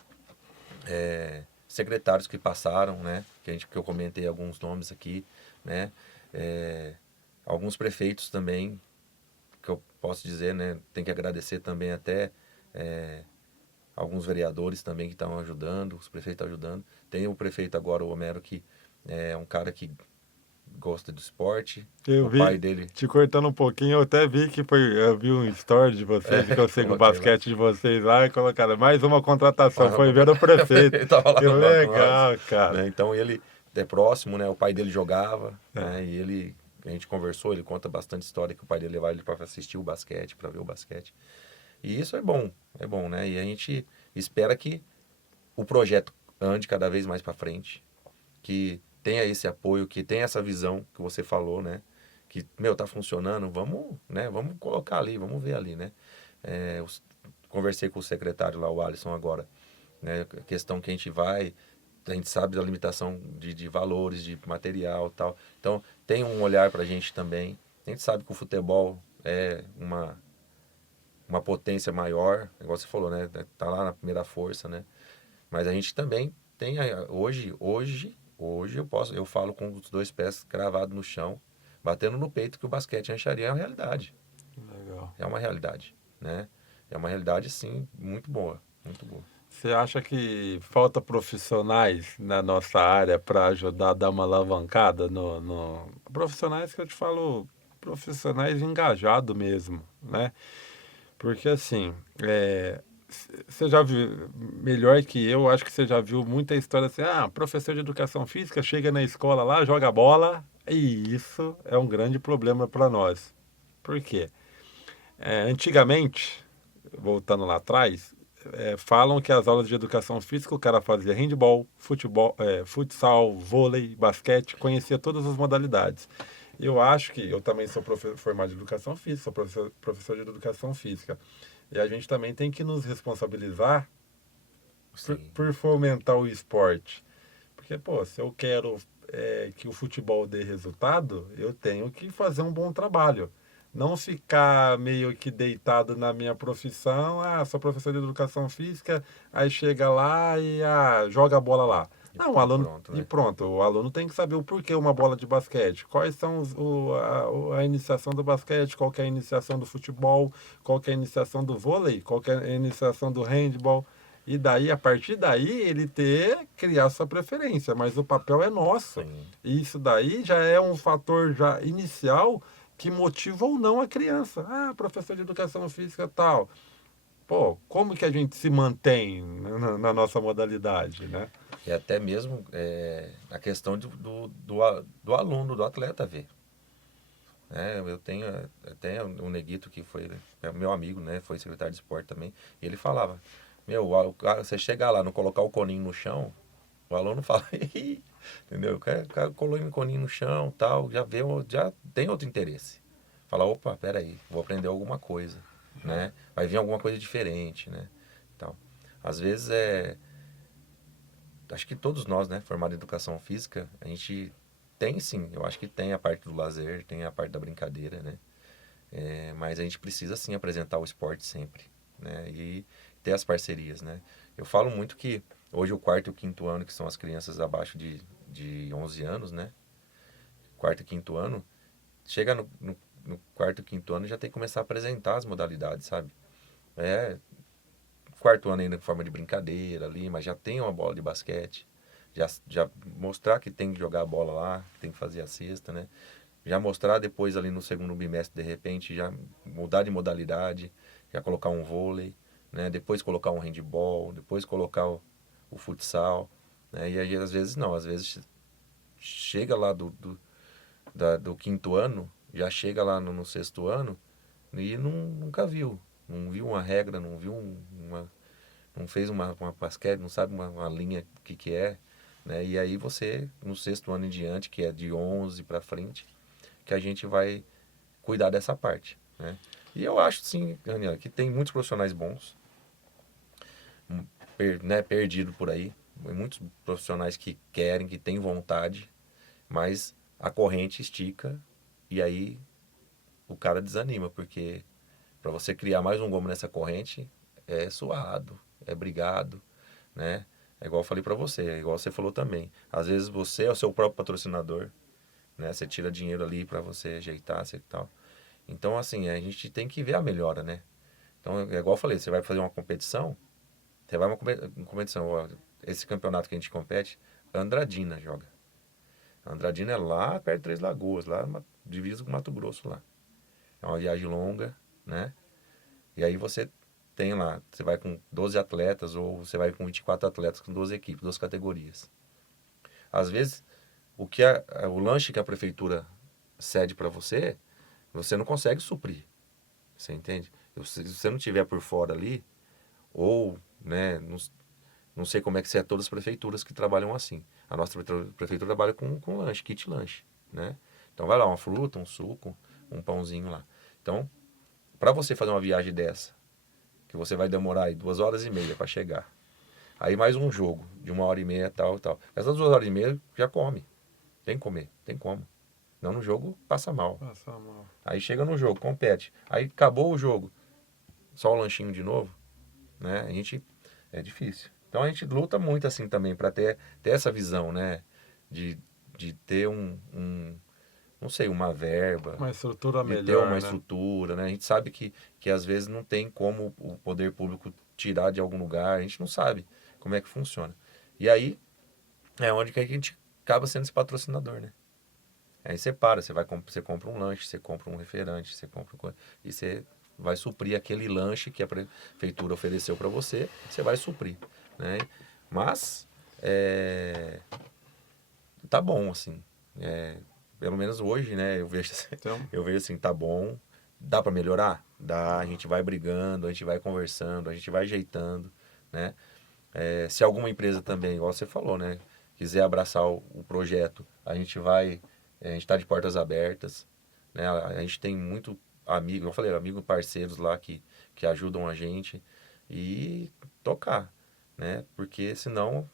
secretários que passaram, né? Que eu comentei alguns nomes aqui, né? Alguns prefeitos também, que eu posso dizer, né? Tem que agradecer também até alguns vereadores também que estão ajudando, os prefeitos ajudando. Tem o prefeito agora, o Homero, que é um cara que gosta do esporte. Eu O vi, pai dele... te cortando um pouquinho, eu até vi que eu vi um story de vocês, que eu sigo o coloquei lá. basquete de vocês lá, e colocaram mais uma contratação, foi ver o prefeito. Ele tava lá Que no banco com nós, legal, cara. né? Então ele é próximo, né? O pai dele jogava, É. né? E a gente conversou, ele conta bastante história que o pai dele levava ele para assistir o basquete, para ver o basquete. E isso é bom, né? E a gente espera que o projeto ande cada vez mais para frente, que tenha esse apoio, que tenha essa visão que você falou, né? Que, tá funcionando, vamos, né? Vamos colocar ali, vamos ver ali, né? Conversei com o secretário lá, o Alisson, agora, né? A questão que a gente sabe da limitação de valores, de material e tal. Então, tem um olhar pra gente também. A gente sabe que o futebol é uma potência maior, igual você falou, né? Tá lá na primeira força, né? Mas a gente também tem, hoje eu falo com os dois pés cravados no chão, batendo no peito, que o basquete rancharia é uma realidade. Legal. É uma realidade, né? É uma realidade, sim, muito boa, muito boa. Você acha que falta profissionais na nossa área para ajudar a dar uma alavancada no... Profissionais que eu te falo, profissionais engajados mesmo, né? Porque assim, você já viu, melhor que eu, acho que você já viu muita história assim, professor de educação física chega na escola lá, joga bola, e isso é um grande problema para nós. Por quê? Antigamente, voltando lá atrás, falam que as aulas de educação física o cara fazia handball, futebol, futsal, vôlei, basquete, conhecia todas as modalidades. Eu acho que eu também sou formado em educação física, sou professor de educação física. E a gente também tem que nos responsabilizar Sim, por fomentar o esporte. Porque, pô, se eu quero que o futebol dê resultado, eu tenho que fazer um bom trabalho. Não ficar meio que deitado na minha profissão, sou professor de educação física, aí chega lá e joga a bola lá. Não, o e aluno. pronto, E né? pronto, o aluno tem que saber o porquê uma bola de basquete, quais são a iniciação do basquete, qual que é a iniciação do futebol, qual que é a iniciação do vôlei, qual que é a iniciação do handball. E daí, a partir daí, ele criar sua preferência, mas o papel é nosso. Sim. E isso daí já é um fator já inicial que motiva ou não a criança. Professor de educação física tal. Pô, como que a gente se mantém na nossa modalidade, né? E até mesmo a questão do aluno, do atleta ver. Né? Eu tenho até um Neguito que foi meu amigo, né? Foi secretário de esporte também. E ele falava, você chegar lá, não colocar o coninho no chão, o aluno fala, "Ih", entendeu? O cara colocou o coninho no chão, tal, já tem outro interesse. Fala, opa, peraí, vou aprender alguma coisa, né? Vai vir alguma coisa diferente, né? Então, às vezes acho que todos nós, né, formados em educação física, a gente tem sim, eu acho que tem a parte do lazer, tem a parte da brincadeira, né? Mas a gente precisa sim apresentar o esporte sempre, né? E ter as parcerias, né? Eu falo muito que hoje o quarto e o quinto ano, que são as crianças abaixo de 11 anos, né? Quarto e quinto ano, chega no quarto e quinto ano já tem que começar a apresentar as modalidades, sabe? É, quarto ano ainda em forma de brincadeira ali, mas já tem uma bola de basquete, já mostrar que tem que jogar a bola lá, que tem que fazer a cesta, né? Já mostrar depois ali no segundo bimestre, de repente, já mudar de modalidade, já colocar um vôlei, né? Depois colocar um handball, depois colocar o futsal, né? E aí às vezes não, às vezes chega lá do quinto ano, já chega lá no sexto ano e nunca viu. Não viu uma regra, não viu não fez uma basquete, não sabe uma linha que é, né? E aí você, no sexto ano em diante, que é de 11 para frente, que a gente vai cuidar dessa parte, né? E eu acho, sim, Daniela, que tem muitos profissionais bons, né, perdido por aí, muitos profissionais que querem, que têm vontade, mas a corrente estica e aí o cara desanima, porque para você criar mais um gomo nessa corrente é suado, é brigado, né? É igual eu falei para você, é igual você falou também. Às vezes você é o seu próprio patrocinador, né? Você tira dinheiro ali para você ajeitar, e tal. Então, assim, a gente tem que ver a melhora, né? Então, é igual eu falei, você vai fazer uma competição, você vai uma competição, ó, esse campeonato que a gente compete, a Andradina joga. A Andradina é lá perto de Três Lagoas, lá divisa com Mato Grosso lá. É uma viagem longa, né? E aí você tem lá, você vai com 12 atletas ou você vai com 24 atletas com 12 equipes, 12 categorias. Às vezes, o lanche que a prefeitura cede para você, você não consegue suprir. Você entende? Se você não tiver por fora ali, ou, né, não sei como é que é todas as prefeituras que trabalham assim. A nossa prefeitura trabalha com lanche, kit lanche, né? Então vai lá, uma fruta, um suco, um pãozinho lá. Então, para você fazer uma viagem dessa, que você vai demorar aí 2 horas e meia para chegar, aí mais um jogo de 1 hora e meia, tal, tal. Essas 2 horas e meia já come. Tem que comer, tem como. Não no jogo, passa mal. Passa mal. Aí chega no jogo, compete. Aí acabou o jogo, só o lanchinho de novo, né? A gente é difícil. Então a gente luta muito assim também para ter essa visão, né? De, de ter não sei, uma verba, Uma estrutura de ter uma melhor, né? estrutura, né? A gente sabe que às vezes não tem como o poder público tirar de algum lugar, a gente não sabe como é que funciona. E aí é onde que a gente acaba sendo esse patrocinador, né? Aí você para, você compra um lanche, você compra um refrigerante, você compra e você vai suprir aquele lanche que a prefeitura ofereceu para você, você vai suprir, né? Mas tá bom assim, pelo menos hoje, né? Eu vejo assim, Então, eu vejo assim, tá bom, dá para melhorar, Dá, a gente vai brigando, a gente vai conversando, a gente vai ajeitando, né? Se alguma empresa também, igual você falou, né? Quiser abraçar o projeto, a gente está de portas abertas, né? A gente tem muito amigo, eu falei, amigos parceiros lá que ajudam a gente e tocar, né? Porque senão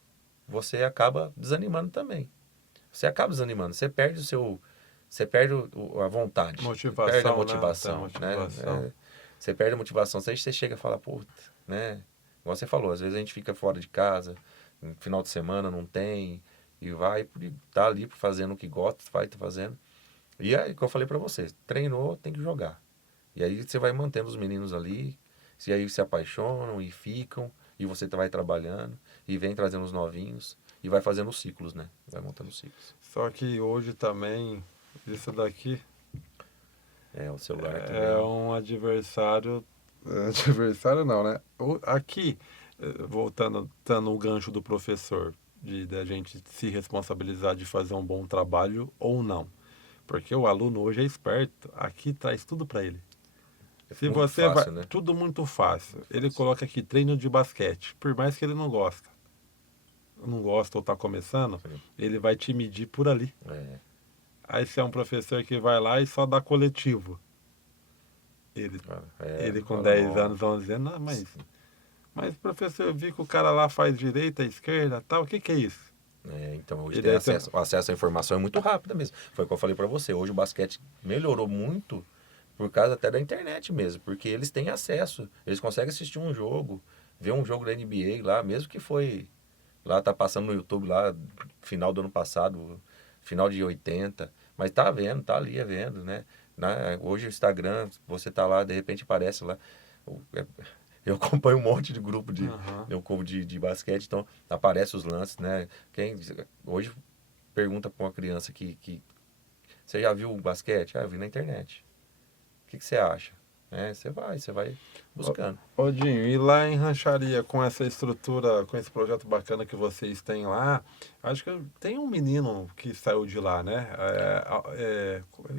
você acaba desanimando também. Você acaba desanimando, você perde a vontade, perde a Motivação, né? Até motivação, né? motivação. Você perde a motivação, você chega e fala, puta, né? Igual você falou, às vezes a gente fica fora de casa, no final de semana não tem, e vai, tá ali fazendo o que gosta, vai, tá fazendo. E aí, como eu falei pra você, treinou, tem que jogar. E aí você vai mantendo os meninos ali, e aí se apaixonam e ficam, e você vai trabalhando, e vem trazendo os novinhos, e vai fazendo os ciclos, né? Vai montando os ciclos. Só que hoje também, isso daqui O celular é também. um adversário. Adversário não, né? Aqui, voltando, dando o gancho do professor, de da gente se responsabilizar de fazer um bom trabalho ou não. Porque o aluno hoje é esperto, aqui traz tudo para ele. É Se muito você vai. fácil, né? Tudo muito fácil. Muito Ele fácil. coloca aqui treino de basquete, por mais que ele não gosta ou está começando, Sim. ele vai te medir por ali. É, Aí se é um professor que vai lá e só dá coletivo. Ele, ele com fala 10 não. anos vão dizer, não, mas professor, eu vi que o cara lá faz direita, esquerda, tal, o que que é isso? Então hoje E tem daí você, acesso. O acesso à informação é muito rápido mesmo. Foi o que eu falei pra você. Hoje o basquete melhorou muito por causa até da internet mesmo, porque eles têm acesso. Eles conseguem assistir um jogo, ver um jogo da NBA lá, mesmo que foi lá tá passando no YouTube lá final do ano passado, final de 80, mas tá vendo, tá ali vendo, né? Hoje o Instagram, você tá lá, de repente aparece lá. Eu acompanho um monte de grupo aham. de basquete, então aparece os lances, né? Hoje pergunta para uma criança que você já viu o basquete? Ah, eu vi na internet. O que você acha? Você vai Ô, buscando. ô, Dinho, e lá em Rancharia, com essa estrutura, com esse projeto bacana que vocês têm lá, acho que tem um menino que saiu de lá, né?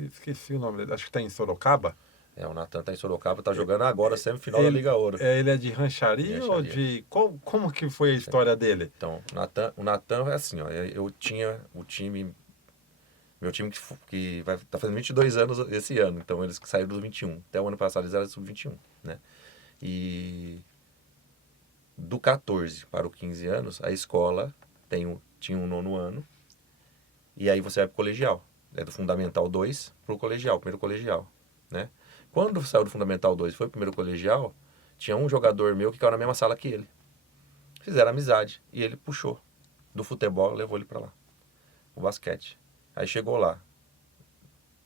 Esqueci o nome dele, acho que está em Sorocaba. O Natan tá em Sorocaba, tá jogando agora semifinal da Ele, Liga Ouro. ele é de De Rancharia ou Rancharia. de. Como que foi a história dele? Então, o Natan é assim, ó, eu tinha o time, meu time que vai tá fazendo 22 anos esse ano, então eles saíram dos 21. Até o ano passado eles eram sub-21, né? E do 14 para o 15 anos, a escola tinha um nono ano, e aí você vai pro colegial. É do Fundamental 2 pro colegial, primeiro colegial, né? Quando saiu do Fundamental 2 e foi pro primeiro colegial, tinha um jogador meu que caiu na mesma sala que ele. Fizeram amizade, e ele puxou do futebol, levou ele para lá, o basquete. Aí chegou lá,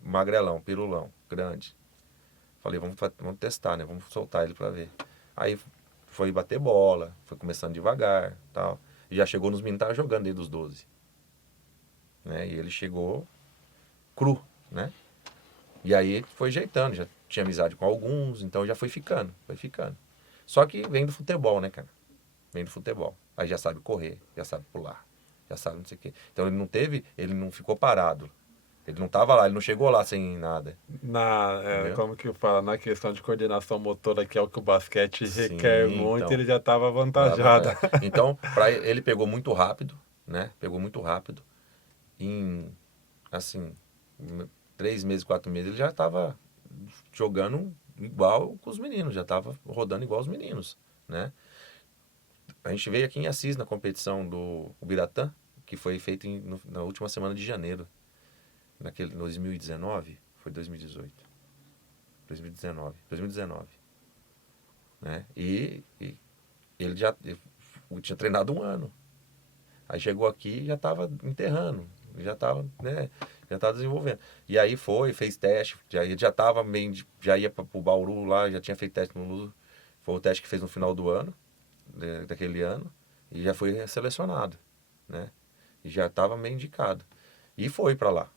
magrelão, pirulão, grande. Falei, vamos testar, né? Vamos soltar ele para ver. Aí foi bater bola, foi começando devagar, tal. E já chegou nos meninos, tava jogando desde os 12, né? E ele chegou cru, né? E aí foi jeitando, já tinha amizade com alguns, então já foi ficando, foi ficando. Só que vem do futebol, né, cara? Vem do futebol. Aí já sabe correr, já sabe pular, já sabe não sei o quê. Então ele não ficou parado. Ele não tava lá, ele não chegou lá sem nada, entendeu? Como que fala? Na questão de coordenação motora, que é o que o basquete requer Sim, muito, então. ele já estava Dá avantajado. vantagem. Então, ele pegou muito rápido, né? Pegou muito rápido. Em, assim, 3 meses, 4 meses, ele já estava jogando igual com os meninos, já estava rodando igual os meninos, né? A gente veio aqui em Assis na competição do Ubiratã, que foi feita na última semana de janeiro, naquele 2019, foi 2018, 2019, né? E ele tinha treinado um ano. Aí chegou aqui e já estava enterrando, já estava, né, já estava desenvolvendo. E aí fez teste, ele já estava meio, já ia para o Bauru lá, já tinha feito teste no Luso. Foi o teste que fez no final do ano, daquele ano, e já foi selecionado, né? E já estava meio indicado. E foi para lá.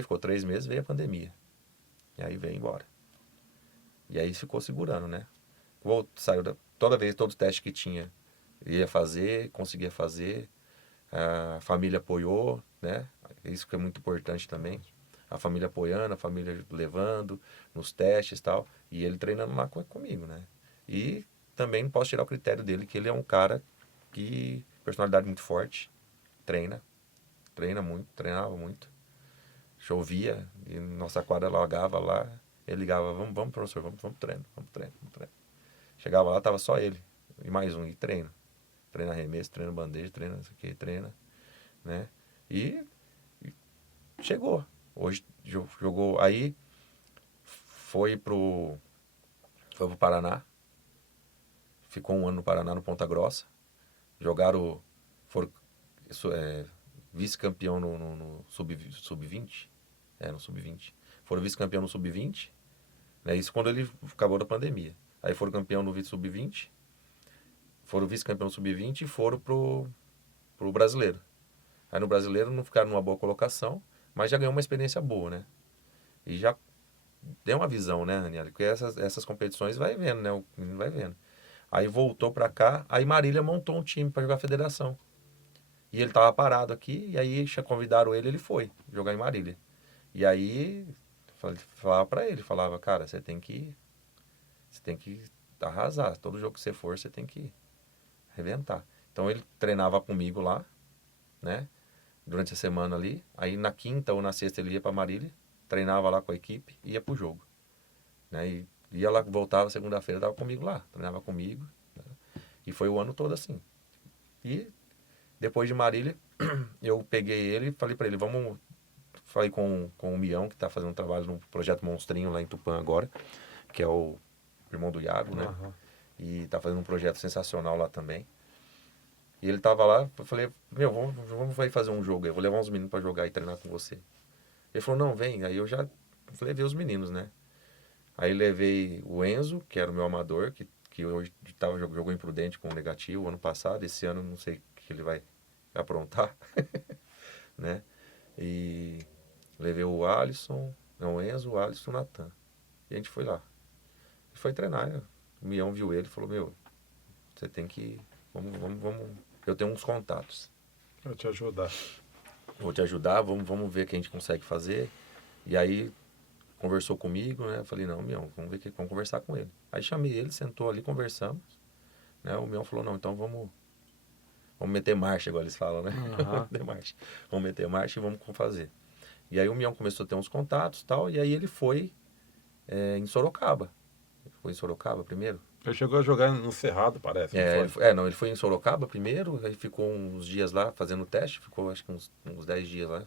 Ficou 3 meses, veio a pandemia. E aí veio embora. E aí ficou segurando, né? Toda vez, todo teste que tinha, ia fazer, conseguia fazer. A família apoiou, né? Isso que é muito importante também. A família apoiando, a família levando nos testes e tal. E ele treinando lá comigo, né? E também não posso tirar o critério dele, que ele é um cara que... personalidade muito forte. Treina muito, treinava muito. Chovia, e nossa quadra alagava lá. Ele ligava, vamos professor, vamos treino, vamos treino, vamos treino. Chegava lá, tava só ele. E mais um, e treina. Treina arremesso, treina bandeja, treina isso aqui, treina, né? E chegou. Hoje jogou, aí foi pro Paraná. Ficou um ano no Paraná, no Ponta Grossa. Jogaram, foram vice-campeão no sub-20. No sub-20. Foram vice-campeão no sub-20. Né? Isso quando ele acabou da pandemia. Aí foram campeão no sub-20. Foram vice-campeão no sub-20 e foram pro brasileiro. Aí no brasileiro não ficaram numa boa colocação, mas já ganhou uma experiência boa, né? E já deu uma visão, né, Daniela? Porque essas competições vai vendo, né? O menino vai vendo. Aí voltou pra cá, aí Marília montou um time pra jogar a federação. E ele tava parado aqui, e aí convidaram ele foi jogar em Marília. E aí falava pra ele, falava, cara, você tem que arrasar. Todo jogo que você for, você tem que arrebentar. Então ele treinava comigo lá, né? Durante a semana ali. Aí na quinta ou na sexta ele ia pra Marília, treinava lá com a equipe e ia pro jogo. Né? E ia lá, voltava segunda-feira, tava comigo lá, treinava comigo. Né? E foi o ano todo assim. E depois de Marília, eu peguei ele e falei pra ele, falei com o Mião, que tá fazendo um trabalho no Projeto Monstrinho lá em Tupã agora, que é o irmão do Iago, né? Uhum. E tá fazendo um projeto sensacional lá também. E ele tava lá, eu falei, vamos aí fazer um jogo, eu vou levar uns meninos pra jogar e treinar com você. Ele falou, não, vem. Aí eu já levei os meninos, né? Aí levei o Enzo, que era o meu amador, que hoje jogou imprudente com o negativo ano passado. Esse ano não sei o que ele vai aprontar, né? E levei o Alisson, não, o Enzo, o Alisson e o Natan. E a gente foi lá. E foi treinar. Né? O Mião viu ele e falou, você tem que... Vamos. Eu tenho uns contatos. Vou te ajudar. Vou te ajudar, vamos ver o que a gente consegue fazer. E aí conversou comigo, né? Eu falei, não, Mião, vamos conversar com ele. Aí chamei ele, sentou ali, conversamos. Né? O Mião falou, não, então vamos meter marcha, igual eles falam, né? Uhum. Vamos meter marcha e vamos fazer. E aí o Mião começou a ter uns contatos e tal, e aí ele foi em Sorocaba. Foi em Sorocaba primeiro? Ele chegou a jogar no Cerrado, parece, não foi? Ele foi em Sorocaba primeiro, aí ficou uns dias lá fazendo teste, ficou acho que uns 10 dias lá.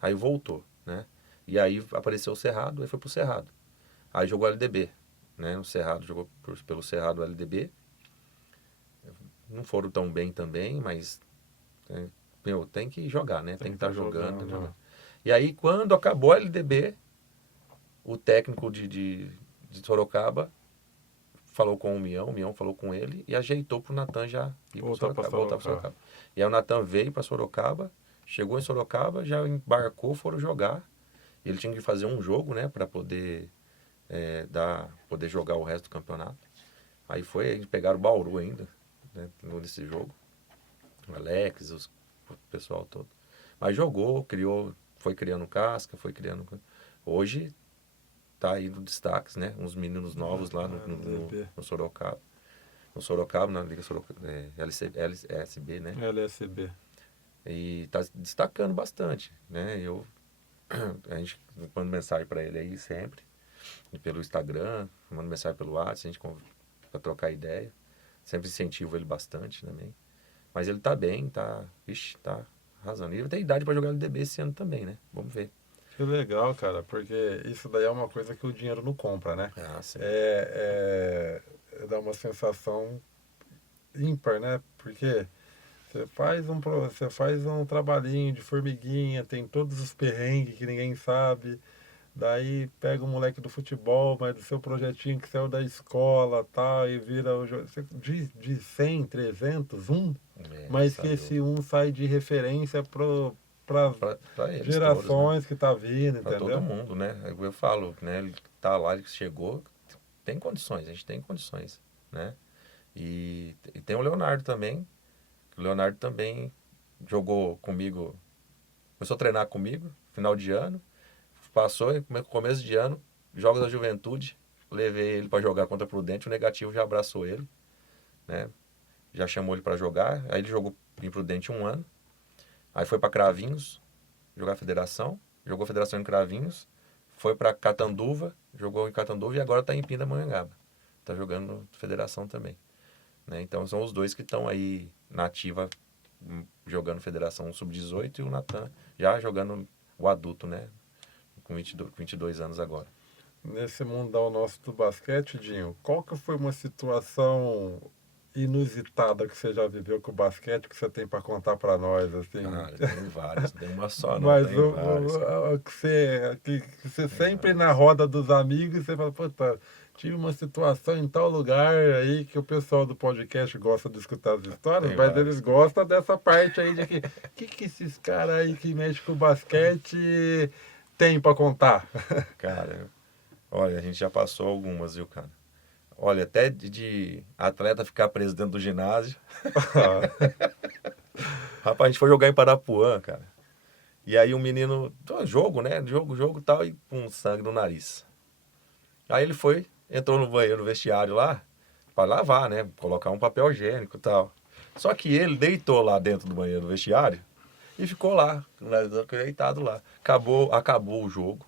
Aí voltou, né? E aí apareceu o Cerrado, aí foi pro Cerrado. Aí jogou LDB, né? O Cerrado jogou pelo Cerrado LDB. Não foram tão bem também, mas tem que jogar, né? Tem que estar jogando. Tem que jogar. E aí quando acabou o LDB, o técnico de Sorocaba falou com o Mião falou com ele e ajeitou pro Natan já ir voltar para Sorocaba. E aí o Natan veio para Sorocaba, chegou em Sorocaba, já embarcou, foram jogar. Ele tinha que fazer um jogo, né, para poder poder jogar o resto do campeonato. Aí eles pegaram o Bauru ainda, né, nesse jogo. O Alex, o pessoal todo. Mas jogou, foi criando casca, foi criando... Hoje tá aí no destaques, né? Uns meninos novos lá no Sorocaba. No Sorocaba, na Liga Sorocaba, LSB, né? LSB. E tá destacando bastante, né? A gente manda mensagem para ele aí sempre, pelo Instagram, manda mensagem pelo WhatsApp, a gente pra trocar ideia. Sempre incentivo ele bastante também. Mas ele tá bem, tá arrasando. E ele tem idade para jogar LDB esse ano também, né? Vamos ver. Que legal, cara, porque isso daí é uma coisa que o dinheiro não compra, né? Ah, sim. Dá uma sensação ímpar, né? Porque você faz um trabalhinho de formiguinha, tem todos os perrengues que ninguém sabe, daí pega o moleque do futebol, mas do seu projetinho que saiu da escola, tal, e vira o jogo de 100, 300, mas que esse sai de referência para eles gerações todos, né? que tá vindo, Para entendeu? todo mundo, né? Eu falo, né? Ele tá lá, ele chegou, tem condições, a gente tem condições, né? E tem o Leonardo também. O Leonardo também jogou comigo, começou a treinar comigo, final de ano. passou, começo de ano, Jogos da Juventude, levei ele para jogar contra o Prudente, o Negativo já abraçou ele, né? Já chamou ele para jogar, aí ele jogou em Prudente 1 ano, aí foi para Cravinhos, jogar Federação, jogou Federação em Cravinhos, foi para Catanduva, jogou em Catanduva e agora está em Pindamonhangaba. Está jogando Federação também. Né? Então são os dois que estão aí na ativa jogando Federação Sub-18 e o Natan já jogando o adulto, né? Com 22 anos agora. Nesse mundão nosso do basquete, Dinho, qual que foi uma situação inusitada que você já viveu com o basquete que você tem para contar para nós, assim? Tem várias, não tem uma só, não, Mas tem várias. o que você sempre na roda dos amigos, você fala, puta, tive uma situação em tal lugar aí que o pessoal do podcast gosta de escutar as histórias, Tem mas várias. eles gostam dessa parte aí de que esses caras aí que mexem com basquete tem para contar? Cara, olha, a gente já passou algumas, viu, cara? Olha, até de atleta ficar preso dentro do ginásio. Rapaz, a gente foi jogar em Parapuã, cara. E aí um menino, jogo, né? Jogo e tal, e com sangue no nariz. Aí ele foi, entrou no banheiro, no vestiário lá, pra lavar, né? Colocar um papel higiênico e tal. Só que ele deitou lá dentro do banheiro, no vestiário, e ficou lá, deitado lá. Acabou o jogo.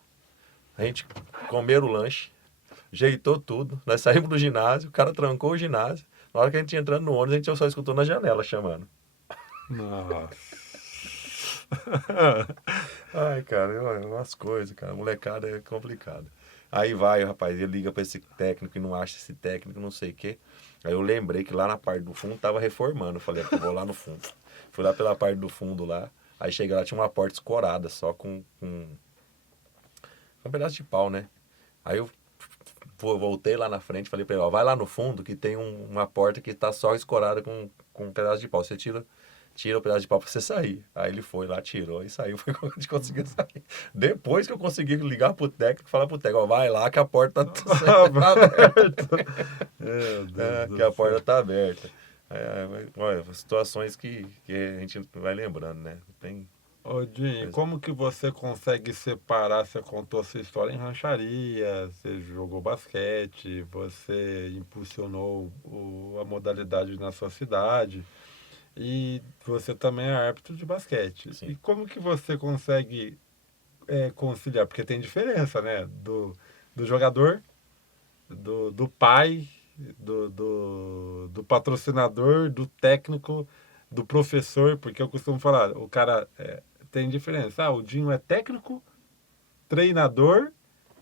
A gente comeram o lanche, ajeitou tudo. Nós saímos do ginásio, o cara trancou o ginásio. Na hora que a gente ia entrando no ônibus, a gente só escutou na janela chamando. Nossa. Ai, cara, olha, umas coisas, cara. Molecada é complicado. Aí vai, rapaz, ele liga pra esse técnico e não acha esse técnico, não sei o quê. Aí eu lembrei que lá na parte do fundo tava reformando. Eu falei, eu vou lá no fundo. Fui lá pela parte do fundo lá. Aí cheguei lá, tinha uma porta escorada, só com um pedaço de pau, né? Aí eu voltei lá na frente, falei pra ele, ó, vai lá no fundo que tem uma porta que tá só escorada com um pedaço de pau. Você tira o pedaço de pau pra você sair. Aí ele foi lá, tirou e saiu. Foi quando a gente conseguiu sair. Depois que eu consegui ligar pro técnico, falar pro técnico, ó, vai lá que a porta tá aberta. Meu Deus Que a do porta céu. tá aberta. Olha, situações que a gente vai lembrando, né? Tem Ô, Dinho, coisa. como que você consegue separar? Você contou sua história em rancharia, você jogou basquete, você impulsionou a modalidade na sua cidade e você também é árbitro de basquete. E Sim, como que você consegue conciliar? Porque tem diferença, né? Do jogador, do pai, do patrocinador, do técnico, do professor, porque eu costumo falar, o cara tem diferença. Ah, o Dinho é técnico, treinador,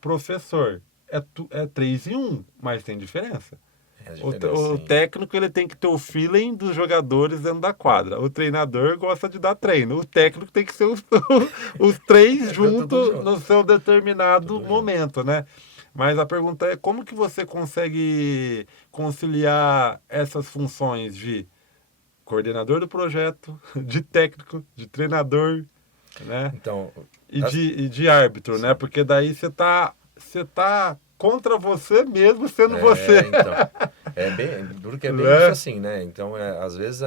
professor. É três em um, mas tem diferença. é a O, diferença, o sim. técnico ele tem que ter o feeling dos jogadores dentro da quadra. O treinador gosta de dar treino. O técnico tem que ser os três Tudo juntos junto, no seu determinado tudo junto. momento, né? Mas a pergunta é como que você consegue conciliar essas funções de coordenador do projeto, de técnico, de treinador, né? Então, E de árbitro, né? sim. Porque daí você tá contra você mesmo sendo você, Então. É bem, duro que é bem isso né? assim, né? Então, às vezes,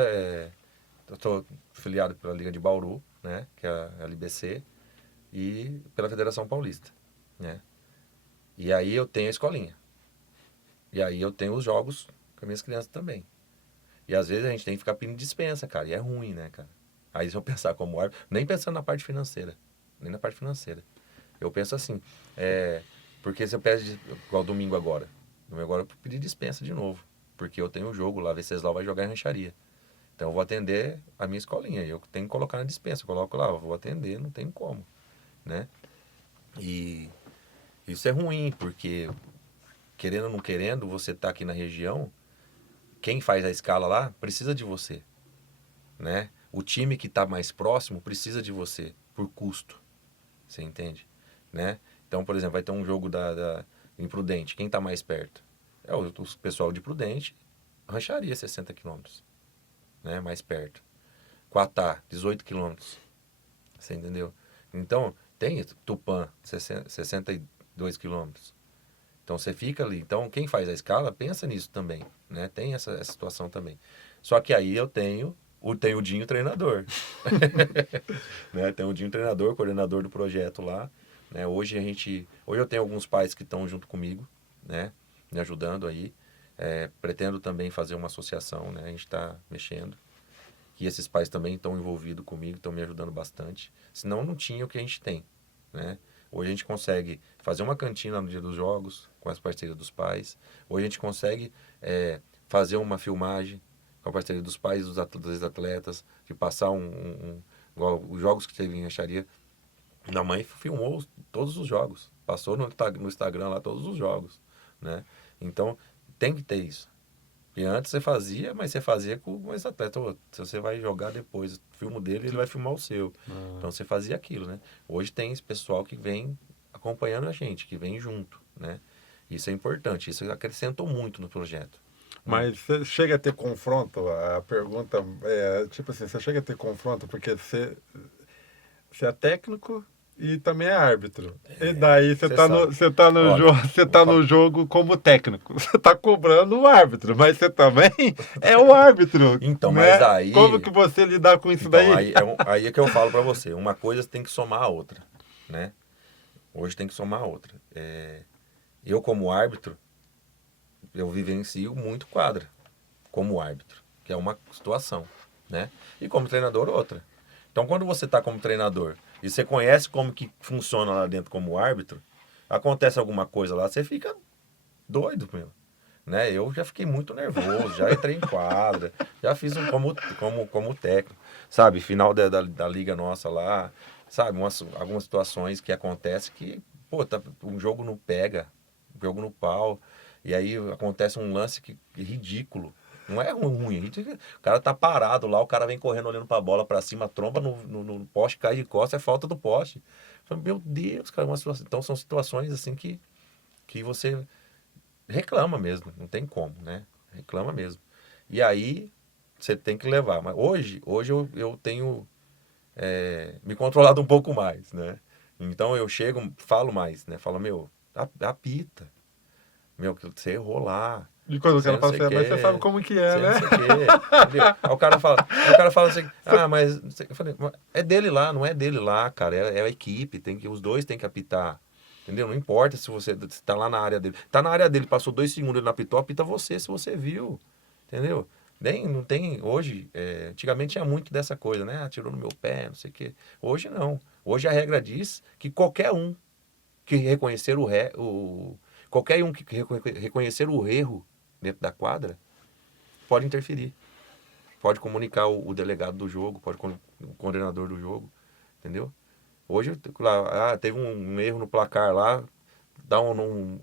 eu tô filiado pela Liga de Bauru, né? Que é a LBC, e pela Federação Paulista, né? E aí eu tenho a escolinha. E aí eu tenho os jogos com as minhas crianças também. E às vezes a gente tem que ficar pedindo dispensa, cara. E é ruim, né, cara? Aí se eu pensar como árbitro, nem pensando na parte financeira. Nem na parte financeira. Eu penso assim, porque se eu peço, igual domingo agora. Domingo agora eu pedi dispensa de novo. Porque eu tenho um jogo lá, Venceslau vai jogar em rancharia. Então eu vou atender a minha escolinha. Eu tenho que colocar na dispensa. Eu coloco lá, eu vou atender, não tem como, né? E isso é ruim, porque querendo ou não querendo, você tá aqui na região, quem faz a escala lá precisa de você, né? O time que está mais próximo precisa de você por custo, você entende, né? Então, por exemplo, vai ter um jogo em Prudente, quem está mais perto? É o pessoal de Prudente, rancharia 60 quilômetros, né? Mais perto. Quatá, 18 quilômetros, você entendeu? Então, tem Tupã, 62 quilômetros. Então você fica ali. Então quem faz a escala pensa nisso também, né? Tem essa situação também. Só que aí eu tenho o Dinho treinador, né? Tem o Dinho treinador, coordenador do projeto lá, né? Hoje eu tenho alguns pais que estão junto comigo, né? Me ajudando aí. Pretendo também fazer uma associação, né? A gente está mexendo. E esses pais também estão envolvidos comigo, estão me ajudando bastante. Senão não tinha o que a gente tem, né? Hoje a gente consegue fazer uma cantina no dia dos jogos, com as parcerias dos pais. Hoje a gente consegue fazer uma filmagem com a parceria dos pais e dos atletas, de passar igual os jogos que teve em Acharia. Minha mãe filmou todos os jogos, passou no Instagram lá todos os jogos, né? Então, tem que ter isso. E antes você fazia, mas você fazia com esse atleta. Se você vai jogar depois o filme dele, ele vai filmar o seu. Então, você fazia aquilo, né? Hoje tem esse pessoal que vem acompanhando a gente, que vem junto, né? Isso é importante, isso acrescentou muito no projeto. Mas você chega a ter confronto? A pergunta é, tipo assim, você chega a ter confronto porque você é técnico e também é árbitro. E daí você tá no, você tá no Olha, jogo, você tá no jogo como técnico. Você tá cobrando o árbitro, mas você também é o árbitro. Então, né? mas aí... Como que você lidar com isso Então, daí? aí é que eu falo pra você. Uma coisa tem que somar a outra, né? Hoje tem que somar a outra. Eu, como árbitro, eu vivencio muito quadra como árbitro, que é uma situação, né? E como treinador, outra. Então, quando você está como treinador e você conhece como que funciona lá dentro como árbitro, acontece alguma coisa lá, você fica doido, meu. Né? Eu já fiquei muito nervoso, já entrei em quadra, já fiz como técnico, sabe? Final da liga nossa lá, sabe? Algumas situações que acontecem que, pô, um jogo não pega, um jogo no pau, e aí acontece um lance ridículo. Não é ruim, o cara tá parado lá, o cara vem correndo olhando pra bola pra cima, tromba no poste, cai de costas, é falta do poste. Meu Deus, cara, então são situações assim que você reclama mesmo, não tem como, né? Reclama mesmo. E aí você tem que levar. Mas hoje eu tenho me controlado um pouco mais, né? Então eu chego, falo mais, né? Falo, meu, apita. Meu, que você errou lá. E quando o Você cara não fala sei o assim, mas você sabe quê. como que é, Você né? não sei o quê. Entendeu? Aí o cara fala assim, mas... Eu falei, é dele lá, não é dele lá, cara. É a equipe, os dois têm que apitar. Entendeu? Não importa se você está lá na área dele. Tá na área dele, passou 2 segundos, ele não apitou, apita você se você viu. Entendeu? Não tem, hoje, antigamente tinha muito dessa coisa, né? Atirou no meu pé, não sei o quê. Hoje não. Hoje a regra diz que qualquer um que reconhecer qualquer um que reconhecer o erro dentro da quadra pode interferir. Pode comunicar o delegado do jogo, o coordenador do jogo, entendeu? Hoje, lá, teve um erro no placar lá, dá um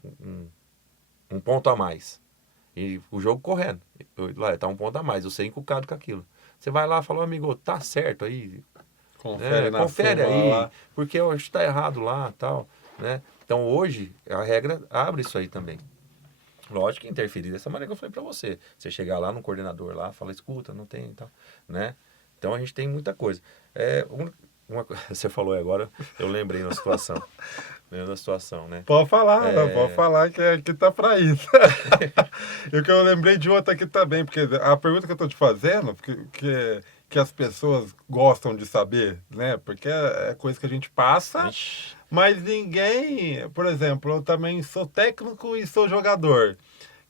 ponto a mais. E o jogo correndo. Lá, tá um ponto a mais. Eu sei encucado com aquilo. Você vai lá e fala, amigo, tá certo aí. Confere na Confere súmula aí, lá. porque eu acho que tá errado lá tal, né? Então hoje a regra abre isso aí também. Lógico que interferir dessa maneira que eu falei pra você. Você chegar lá no coordenador lá, fala, escuta, não tem e tal, né? Então a gente tem muita coisa. Você falou aí agora, eu lembrei uma situação. Lembrei da situação, né? Pode falar que tá pra isso. E que eu lembrei de outra aqui também, porque a pergunta que eu tô te fazendo, que as pessoas gostam de saber, né? Porque é coisa que a gente passa, Ixi, mas ninguém, por exemplo, eu também sou técnico e sou jogador.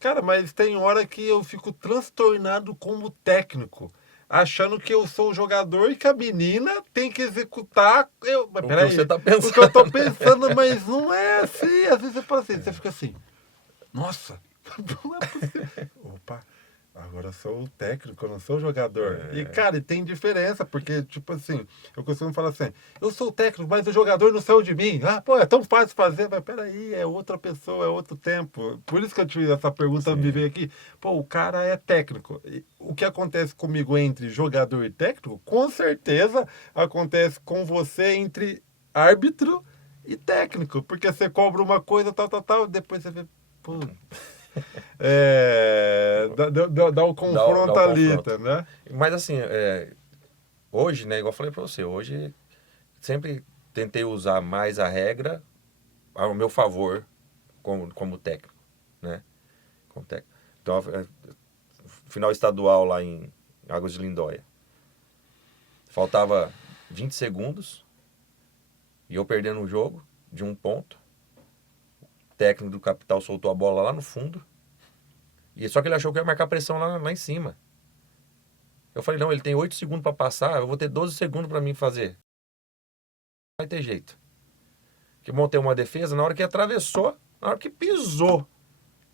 Cara, mas tem hora que eu fico transtornado como técnico, achando que eu sou o jogador e que a menina tem que executar. Mas o que você peraí, tá o que eu tô pensando? pensando, mas não é assim. Às vezes você fala assim, você fica assim, nossa, não é possível. Opa, agora eu sou o técnico, eu não sou o jogador. E, cara, e tem diferença, porque, tipo assim, eu costumo falar assim, eu sou o técnico, mas o jogador não saiu de mim. Ah, pô, é tão fácil fazer. Mas peraí, é outra pessoa, é outro tempo. Por isso que eu te fiz essa pergunta, me Sim, veio aqui. Pô, o cara é técnico. E o que acontece comigo entre jogador e técnico, com certeza acontece com você entre árbitro e técnico. Porque você cobra uma coisa, tal, depois você vê, pô, dá o dá confronto o ali, confronto. tá, né? Mas assim, hoje, né, igual eu falei pra você, hoje sempre tentei usar mais a regra ao meu favor como técnico, né? Como técnico. Então, final estadual lá em Águas de Lindóia. Faltava 20 segundos e eu perdendo o jogo. de um ponto. O técnico do Capital soltou a bola lá no fundo. E só que ele achou que ia marcar pressão lá em cima. Eu falei, não, ele tem 8 segundos para passar, eu vou ter 12 segundos para mim fazer. Não vai ter jeito. Que montei uma defesa, na hora que atravessou, na hora que pisou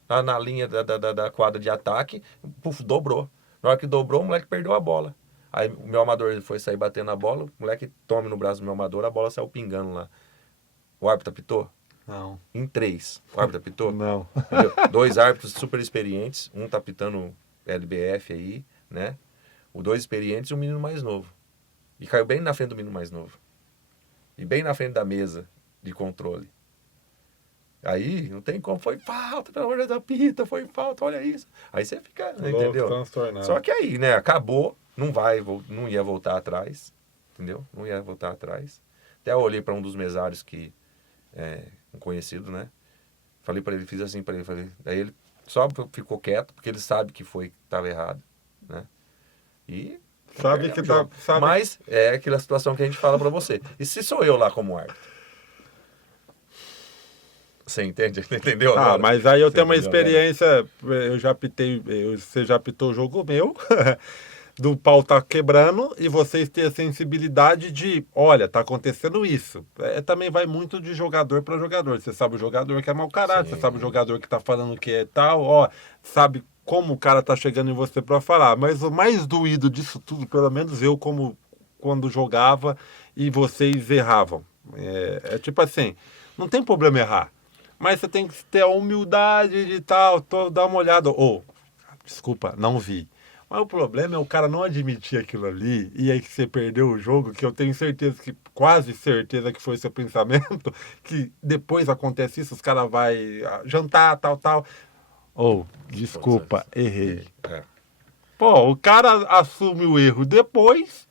na linha da quadra de ataque, puf, dobrou. Na hora que dobrou, o moleque perdeu a bola. Aí o meu amador foi sair batendo a bola, o moleque tome no braço do meu amador, a bola saiu pingando lá. O árbitro apitou? Não. Em 3. O árbitro apitou? Não. Entendeu? 2 árbitros super experientes, um tá apitando LBF aí, né? O 2 experientes e um menino mais novo. E caiu bem na frente do menino mais novo. E bem na frente da mesa de controle. Aí, não tem como, foi falta, pelo amor de Deus, apita, foi falta, olha isso. Aí você fica, entendeu? Transtornado. Só que aí, né, acabou, não ia voltar atrás, entendeu? Não ia voltar atrás. Até eu olhei para um dos mesários que um conhecido, né? Falei para ele, fiz assim para ele, falei, aí ele só ficou quieto, porque ele sabe que estava errado, né? E Sabe que tá, sabe... Mas é aquela situação que a gente fala para você. E se sou eu lá como árbitro? Você entende? Entendeu agora? Ah, mas aí eu Você tenho uma entendeu experiência, eu já apitei, você já apitou o jogo meu, do pau tá quebrando e vocês têm a sensibilidade de, olha, tá acontecendo isso. Também vai muito de jogador para jogador. Você sabe o jogador que é mau caráter, você sabe o jogador que tá falando que é tal, ó, sabe como o cara tá chegando em você para falar. Mas o mais doído disso tudo, pelo menos eu como quando jogava e vocês erravam. É tipo assim, não tem problema errar. Mas você tem que ter a humildade de tal, dar uma olhada. Desculpa, não vi. Mas o problema é o cara não admitir aquilo ali, e aí que você perdeu o jogo, que eu tenho certeza que, quase certeza que foi seu pensamento, que depois acontece isso, os caras vão jantar, tal. Desculpa, errei. Pô, o cara assume o erro depois,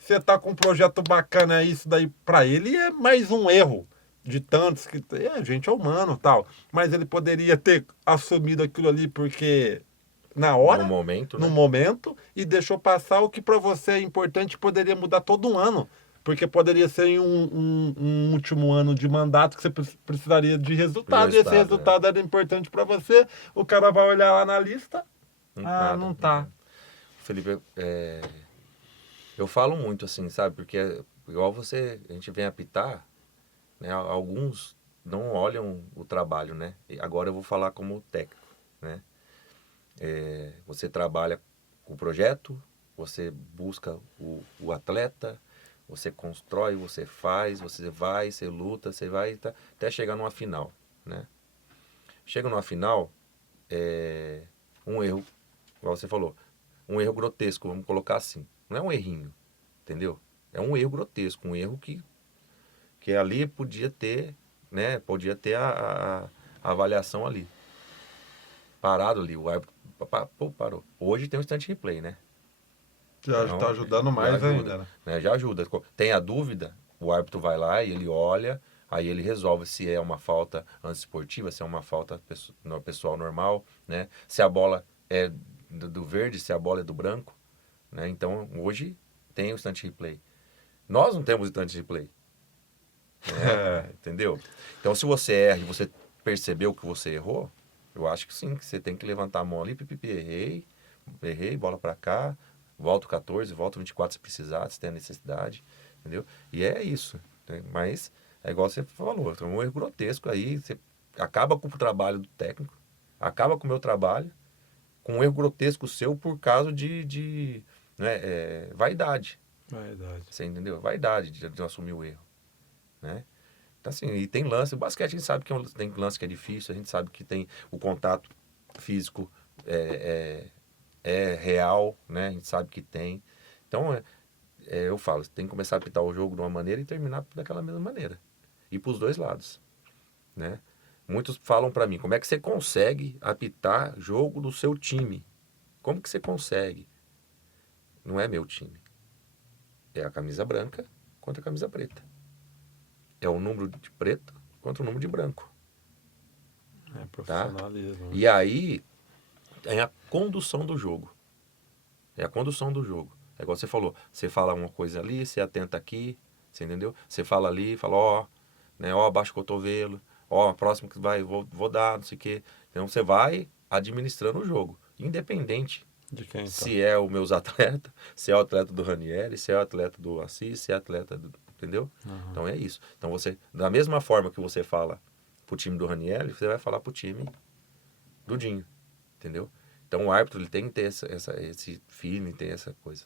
você tá com um projeto bacana, isso daí pra ele é mais um erro de tantos que a gente é humano, tal, mas ele poderia ter assumido aquilo ali porque na hora, no momento, e deixou passar o que para você é importante, poderia mudar todo um ano, porque poderia ser em um último ano de mandato que você precisaria de resultado, e esse resultado era importante para você, o cara vai olhar lá na lista, não tá. Felipe, eu falo muito assim, sabe, porque igual a gente vem apitar, né, alguns não olham o trabalho, né? E agora eu vou falar como técnico, né? Você trabalha com o projeto, você busca o atleta, você constrói, você faz, você vai, você luta, você vai até chegar numa final, né? Chega numa final, um erro, igual você falou, um erro grotesco, vamos colocar assim. Não é um errinho, entendeu? É um erro grotesco, um erro que ali podia ter, né? Podia ter a avaliação ali. Parado ali, o árbitro parou. Hoje tem o instant replay, né? Já está ajudando mais ainda, né? Já ajuda. Tem a dúvida, o árbitro vai lá e ele olha, aí ele resolve se é uma falta antiesportiva, se é uma falta pessoal normal, né? Se a bola é do verde, se a bola é do branco, né? Então, hoje tem o instant replay. Nós não temos instant replay. Entendeu? Então, se você erra e você percebeu que você errou, eu acho que sim, que você tem que levantar a mão ali, errei, bola pra cá, volta o 14, volta o 24 se precisar, se tem a necessidade, entendeu? E é isso, né? Mas é igual você falou, é um erro grotesco aí, você acaba com o trabalho do técnico, acaba com o meu trabalho, com um erro grotesco seu por causa de vaidade. Você entendeu? Vaidade de assumir o erro. Né? Então, assim, e tem lance, o basquete a gente sabe que tem lance que é difícil, a gente sabe que tem o contato físico é real, né? A gente sabe que tem. Então, eu falo, você tem que começar a apitar o jogo de uma maneira e terminar daquela mesma maneira. E para os dois lados, né? Muitos falam para mim, como é que você consegue apitar jogo do seu time? Como que você consegue? Não é meu time. É a camisa branca contra a camisa preta. É o número de preto contra o número de branco. É profissionalismo. Tá? E aí, é a condução do jogo. É a condução do jogo. É igual você falou. Você fala uma coisa ali, você atenta aqui, você entendeu? Você fala ali, fala, né? Ó, abaixa o cotovelo, ó, a próxima que vai, vou dar, não sei o quê. Então você vai administrando o jogo, independente De quem tá. se é os meus atletas, se é o atleta do Ranieri, se é o atleta do Assis, se é atleta do... Entendeu? Então é isso. Então você, da mesma forma que você fala pro time do Ranieri, você vai falar pro time do Dinho, entendeu? Então o árbitro ele tem que ter esse feeling, tem essa coisa,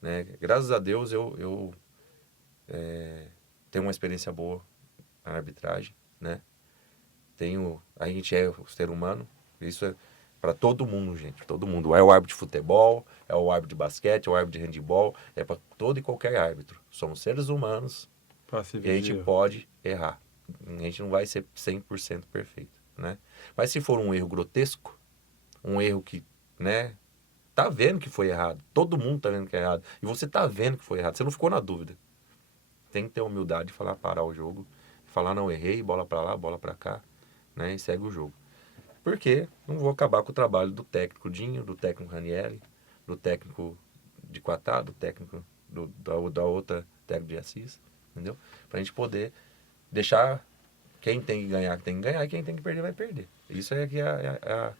né? Graças a Deus eu tenho uma experiência boa na arbitragem, né? A gente é o ser humano, isso é para todo mundo, gente, todo mundo. É o árbitro de futebol, é o árbitro de basquete, é o árbitro de handebol, é para todo e qualquer árbitro. Somos seres humanos e a gente pode errar. A gente não vai ser 100% perfeito, né? Mas se for um erro grotesco, um erro que, né, tá vendo que foi errado, todo mundo tá vendo que é errado, e você tá vendo que foi errado, você não ficou na dúvida. Tem que ter humildade de falar, parar o jogo, falar, não, errei, bola para lá, bola para cá, né, e segue o jogo. Porque não vou acabar com o trabalho do técnico Dinho, do técnico Ranieri, do técnico de Quatá, do técnico da outra técnico de Assis, entendeu? Pra gente poder deixar quem tem que ganhar, e quem tem que perder, vai perder. Isso é que a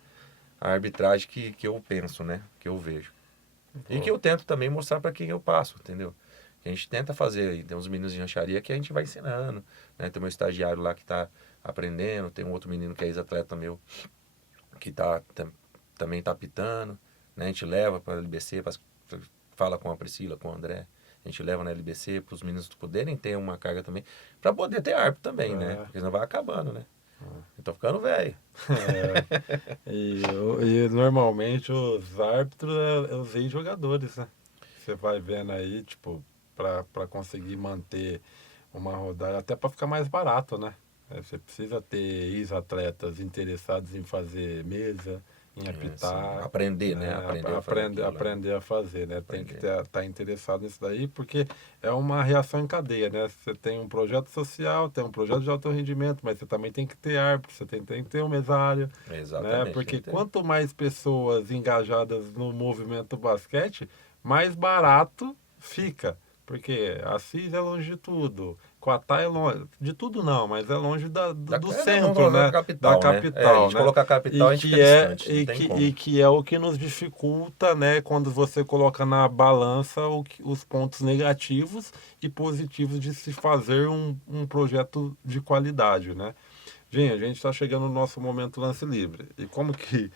arbitragem que eu penso, né? Que eu vejo. E que eu tento também mostrar para quem eu passo, entendeu? Que a gente tenta fazer aí. Tem uns meninos de rancharia que a gente vai ensinando, né? Tem meu estagiário lá que tá aprendendo, tem um outro menino que é ex-atleta meu que também tá apitando, né? A gente leva para a LBC, fala com a Priscila, com o André, a gente leva na LBC para os meninos poderem ter uma carga também, para poder ter árbitro também, né? Porque senão vai acabando, né? Eu tô ficando velho. E normalmente os árbitros é os ex-jogadores, né? Você vai vendo aí, tipo, para conseguir manter uma rodada, até para ficar mais barato, né? Você precisa ter ex-atletas interessados em fazer mesa, em apitar. Aprender, né? Aprender a fazer, né? Tem que estar interessado nisso daí, porque é uma reação em cadeia, né? Você tem um projeto social, tem um projeto de alto rendimento, mas você também tem que ter árbitro, você tem que ter um mesário. Exatamente. Né? Porque quanto mais pessoas engajadas no movimento do basquete, mais barato fica. Porque Assis é longe de tudo, Quatá é longe, de tudo não, mas é longe do centro, né? Da capital, a gente colocar a capital, a gente fica distante, e que é o que nos dificulta, né? Quando você coloca na balança os pontos negativos e positivos de se fazer um projeto de qualidade, né? Gente, a gente está chegando no nosso momento lance livre. E como que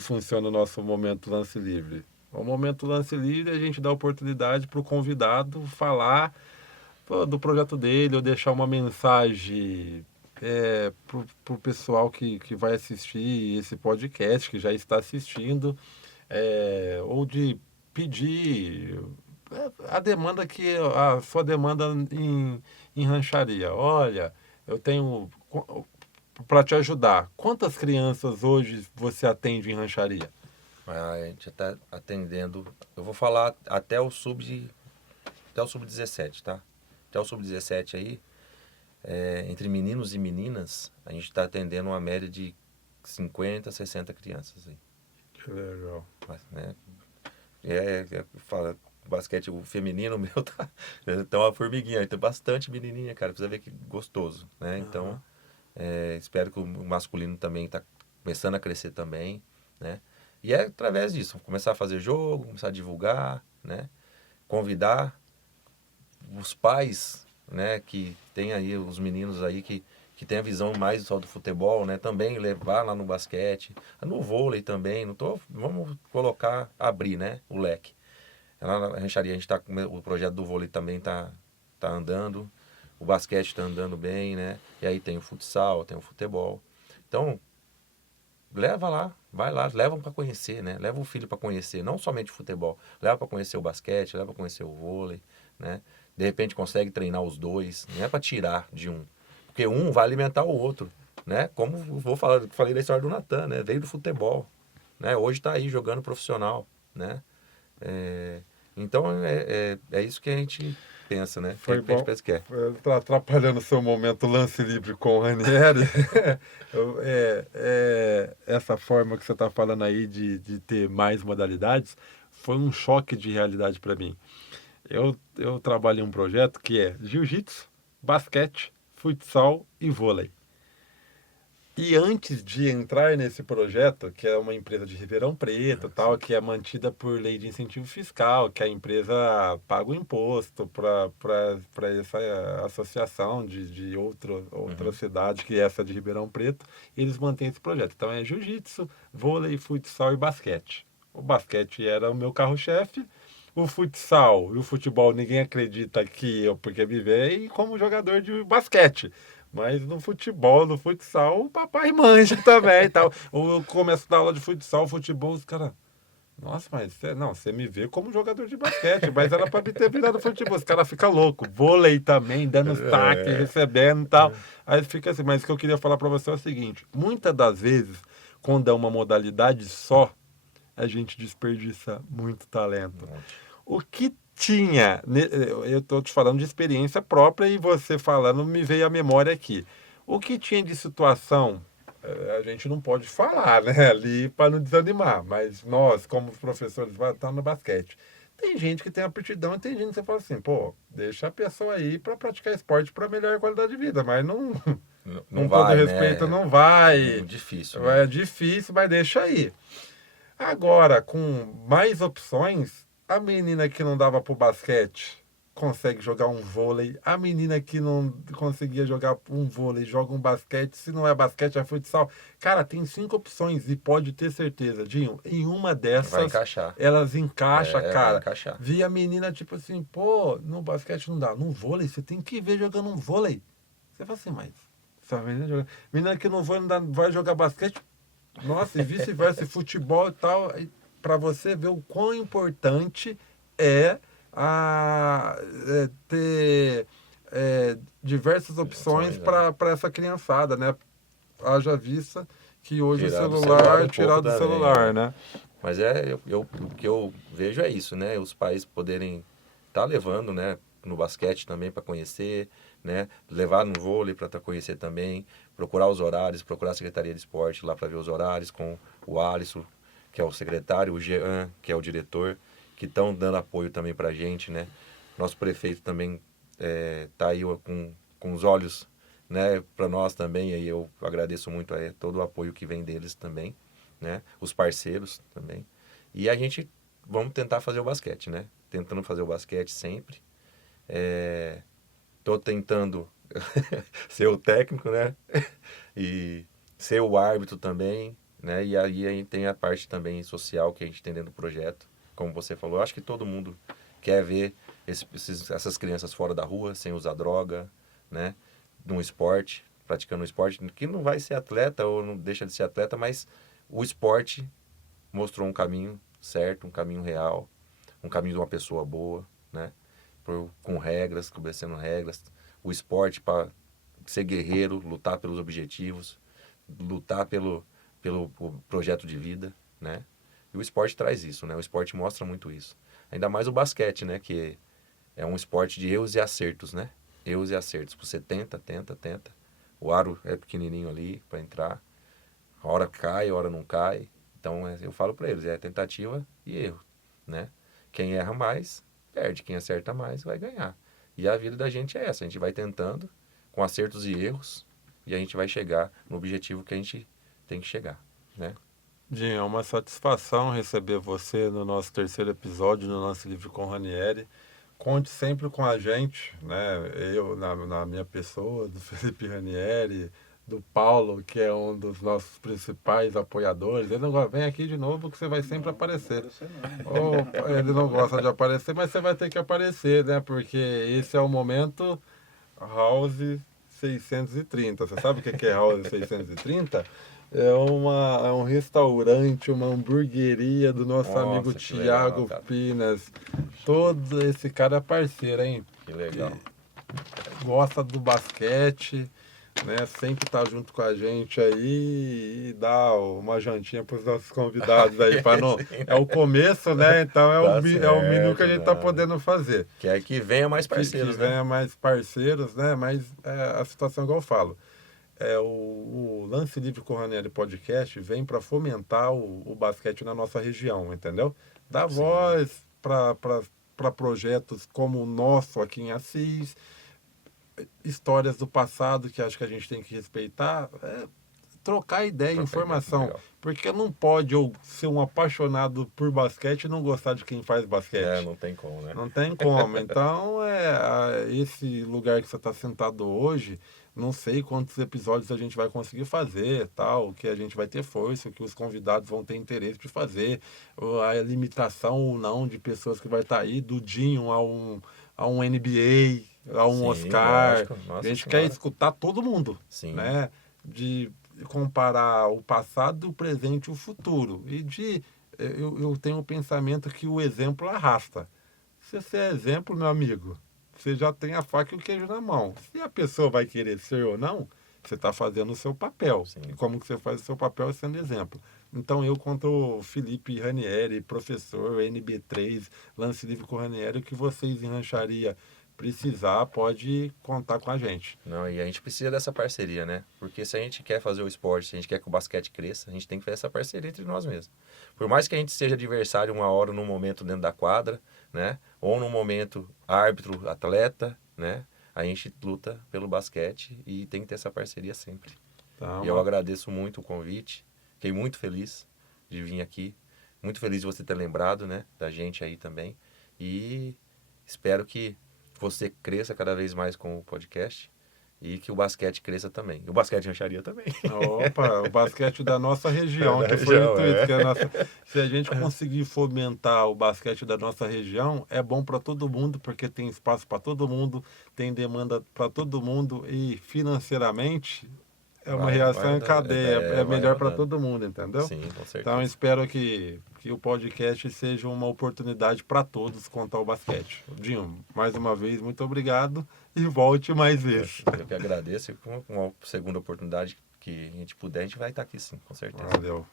funciona o nosso momento lance livre? O momento lance livre a gente dá oportunidade para o convidado falar do projeto dele ou deixar uma mensagem para o pessoal que vai assistir esse podcast, que já está assistindo, ou de pedir a demanda a sua demanda em rancharia. Olha, eu tenho para te ajudar. Quantas crianças hoje você atende em rancharia? A gente está atendendo, eu vou falar até o sub-17, tá? Até o sub-17 aí, entre meninos e meninas, a gente está atendendo uma média de 50, 60 crianças aí. Que legal. Mas, né, fala, basquete, o feminino meu tá uma formiguinha, tem bastante menininha, cara, precisa ver que gostoso, né? Então, espero que o masculino também está começando a crescer também, né? E é através disso, começar a fazer jogo, começar a divulgar, né? Convidar os pais, né? Que tem aí os meninos aí que tem a visão mais só do futebol, né? Também levar lá no basquete, no vôlei também. Vamos abrir, né? O leque. Lá na rancharia a gente tá o projeto do vôlei também tá andando, o basquete está andando bem, né? E aí tem o futsal, tem o futebol. Então leva lá, vai lá, leva para conhecer, né? Leva o filho para conhecer, não somente o futebol, leva para conhecer o basquete, leva para conhecer o vôlei, né? De repente consegue treinar os dois, não é para tirar de um, porque um vai alimentar o outro, né? Como falei da história do Natan, né? Veio do futebol, né? Hoje está aí jogando profissional, né? Então é isso que a gente pensa, né? Foi que a gente pensa que é. Tá atrapalhando o seu momento lance livre com o Ranieri. Essa forma que você está falando aí de ter mais modalidades foi um choque de realidade para mim. Eu trabalho em um projeto que é jiu-jitsu, basquete, futsal e vôlei. E antes de entrar nesse projeto, que é uma empresa de Ribeirão Preto, tal, que é mantida por lei de incentivo fiscal, que a empresa paga o imposto para essa associação de outra cidade, que é essa de Ribeirão Preto, eles mantêm esse projeto. Então é jiu-jitsu, vôlei, futsal e basquete. O basquete era o meu carro-chefe, o futsal e o futebol ninguém acredita que eu, porque me veio como jogador de basquete. Mas no futebol, no futsal, o papai manja também e tal. Ou eu começo a dar aula de futsal, futebol, os caras. Nossa, mas você me vê como jogador de basquete, mas era pra me ter virado futebol. Os caras ficam loucos. Vôlei também, dando saque, recebendo e tal. Aí fica assim, mas o que eu queria falar pra você é o seguinte: muitas das vezes, quando é uma modalidade só, a gente desperdiça muito talento. O que tinha, eu estou te falando de experiência própria e você falando me veio à memória aqui. O que tinha de situação, a gente não pode falar, né, ali para não desanimar, mas nós, como professores, estamos no basquete. Tem gente que tem aptidão e tem gente que você fala assim, pô, deixa a pessoa aí para praticar esporte para melhorar a qualidade de vida, mas não, Não com todo vai, respeito, né? não É vai. difícil, né? É difícil, mas deixa aí. Agora, com mais opções, a menina que não dava pro basquete consegue jogar um vôlei. A menina que não conseguia jogar um vôlei joga um basquete. Se não é basquete, é futsal. Cara, tem 5 opções e pode ter certeza, Dinho, em uma Vai dessas encaixar. elas encaixam, Vai cara. encaixar. Vi a menina tipo assim, pô, no basquete não dá. No vôlei, você tem que ver jogando um vôlei. Você fala assim, mas essa menina que não vai, não dá, vai jogar basquete, nossa, e vice-versa, futebol e tal, para você ver o quão importante é, ter diversas opções Opções, né? para essa criançada, né? Haja vista que hoje o Tirar do celular celular, um pouco tirar do também, celular, né? né? Mas o que eu vejo é isso, né? Os pais poderem estar levando, né? No basquete também para conhecer, né? Levar no vôlei para conhecer também, procurar os horários, procurar a Secretaria de Esporte lá para ver os horários com o Alisson, que é o secretário, o Jean, que é o diretor, que estão dando apoio também para a gente, né? Nosso prefeito também tá aí com os olhos, né? Para nós também, aí eu agradeço muito a todo o apoio que vem deles também, né? Os parceiros também. E a gente vamos tentar fazer o basquete, né? Tentando fazer o basquete sempre. Tô tentando ser o técnico, né? E ser o árbitro também, né? E aí a gente tem a parte também social que a gente tem dentro do projeto. Como você falou, eu acho que todo mundo quer ver essas crianças fora da rua, sem usar droga, né? Num esporte, praticando um esporte, que não vai ser atleta ou não deixa de ser atleta, mas o esporte mostrou um caminho certo, um caminho real, um caminho de uma pessoa boa, né? Com regras, obedecendo regras. O esporte para ser guerreiro, lutar pelos objetivos, lutar pelo projeto de vida, né? E o esporte traz isso, né? O esporte mostra muito isso. Ainda mais o basquete, né? Que é um esporte de erros e acertos, né? Erros e acertos. Você tenta, tenta, tenta. O aro é pequenininho ali para entrar. A hora cai, a hora não cai. Então, eu falo para eles, é tentativa e erro, né? Quem erra mais, perde. Quem acerta mais, vai ganhar. E a vida da gente é essa. A gente vai tentando, com acertos e erros, e a gente vai chegar no objetivo que a gente tem que chegar, né? Dinho, é uma satisfação receber você no nosso terceiro episódio, no nosso livro com Ranieri. Conte sempre com a gente, né? Eu, na minha pessoa, do Felipe Ranieri, do Paulo, que é um dos nossos principais apoiadores. Ele não gosta, vem aqui de novo que você vai sempre aparecer. Ou, ele não gosta de aparecer, mas você vai ter que aparecer, né? Porque esse é o momento House 630. Você sabe o que é House 630? É um restaurante, uma hamburgueria do nosso amigo Nossa, que legal, Tiago cara. Pinas. Todo esse cara é parceiro, hein? Que legal. Gosta do basquete, né? Sempre tá junto com a gente aí e dá uma jantinha para os nossos convidados aí, para não. É o começo, né? Então Tá é o mínimo que a certo, gente tá não. podendo fazer. Quer que venha mais Que parceiros, né? venha mais parceiros, né? Mas a situação, igual eu falo, o Lance Livre com o Ranieri Podcast vem para fomentar o basquete na nossa região, entendeu? Dar Sim. voz para projetos como o nosso aqui em Assis, histórias do passado que acho que a gente tem que respeitar, trocar ideia, informação. Legal. Porque não pode eu ser um apaixonado por basquete e não gostar de quem faz basquete. Não tem como, né? Não tem como. Então, esse lugar que você está sentado hoje, não sei quantos episódios a gente vai conseguir fazer, tal, que a gente vai ter força, que os convidados vão ter interesse de fazer, a limitação ou não de pessoas que vai estar aí, do Dinho a um NBA, a um Sim, Oscar. lógico. Nossa A gente Senhora. quer escutar todo mundo, Sim. né? De comparar o passado, o presente e o futuro. Eu tenho o pensamento que o exemplo arrasta. Se você é exemplo, meu amigo, você já tem a faca e o queijo na mão. Se a pessoa vai querer ser ou não, você está fazendo o seu papel. Sim. E como que você faz o seu papel é sendo exemplo. Então eu, contra o Felipe Ranieri, professor, NB3, Lance Livre com o Ranieri, o que vocês em rancharia precisar, pode contar com a gente. Não, e a gente precisa dessa parceria, né? Porque se a gente quer fazer o esporte, se a gente quer que o basquete cresça, a gente tem que fazer essa parceria entre nós mesmos. Por mais que a gente seja adversário uma hora num momento dentro da quadra, né? Ou num momento árbitro, atleta, né? A gente luta pelo basquete e tem que ter essa parceria sempre. Tá, E eu agradeço muito o convite. Fiquei muito feliz de vir aqui. Muito feliz de você ter lembrado, né? Da gente aí também. E espero que você cresça cada vez mais com o podcast e que o basquete cresça também. E o basquete rancharia também. Opa, o basquete da nossa região, Da que foi o região, intuito. Que a nossa... Se a gente conseguir fomentar o basquete da nossa região, é bom para todo mundo, porque tem espaço para todo mundo, tem demanda para todo mundo e financeiramente é uma reação em cadeia, é melhor para todo mundo, entendeu? Sim, com certeza. Então espero que o podcast seja uma oportunidade para todos contar o basquete. Dinho, mais uma vez, muito obrigado e volte mais vezes. Eu que agradeço e com uma segunda oportunidade que a gente puder, a gente vai estar aqui sim, com certeza. Valeu.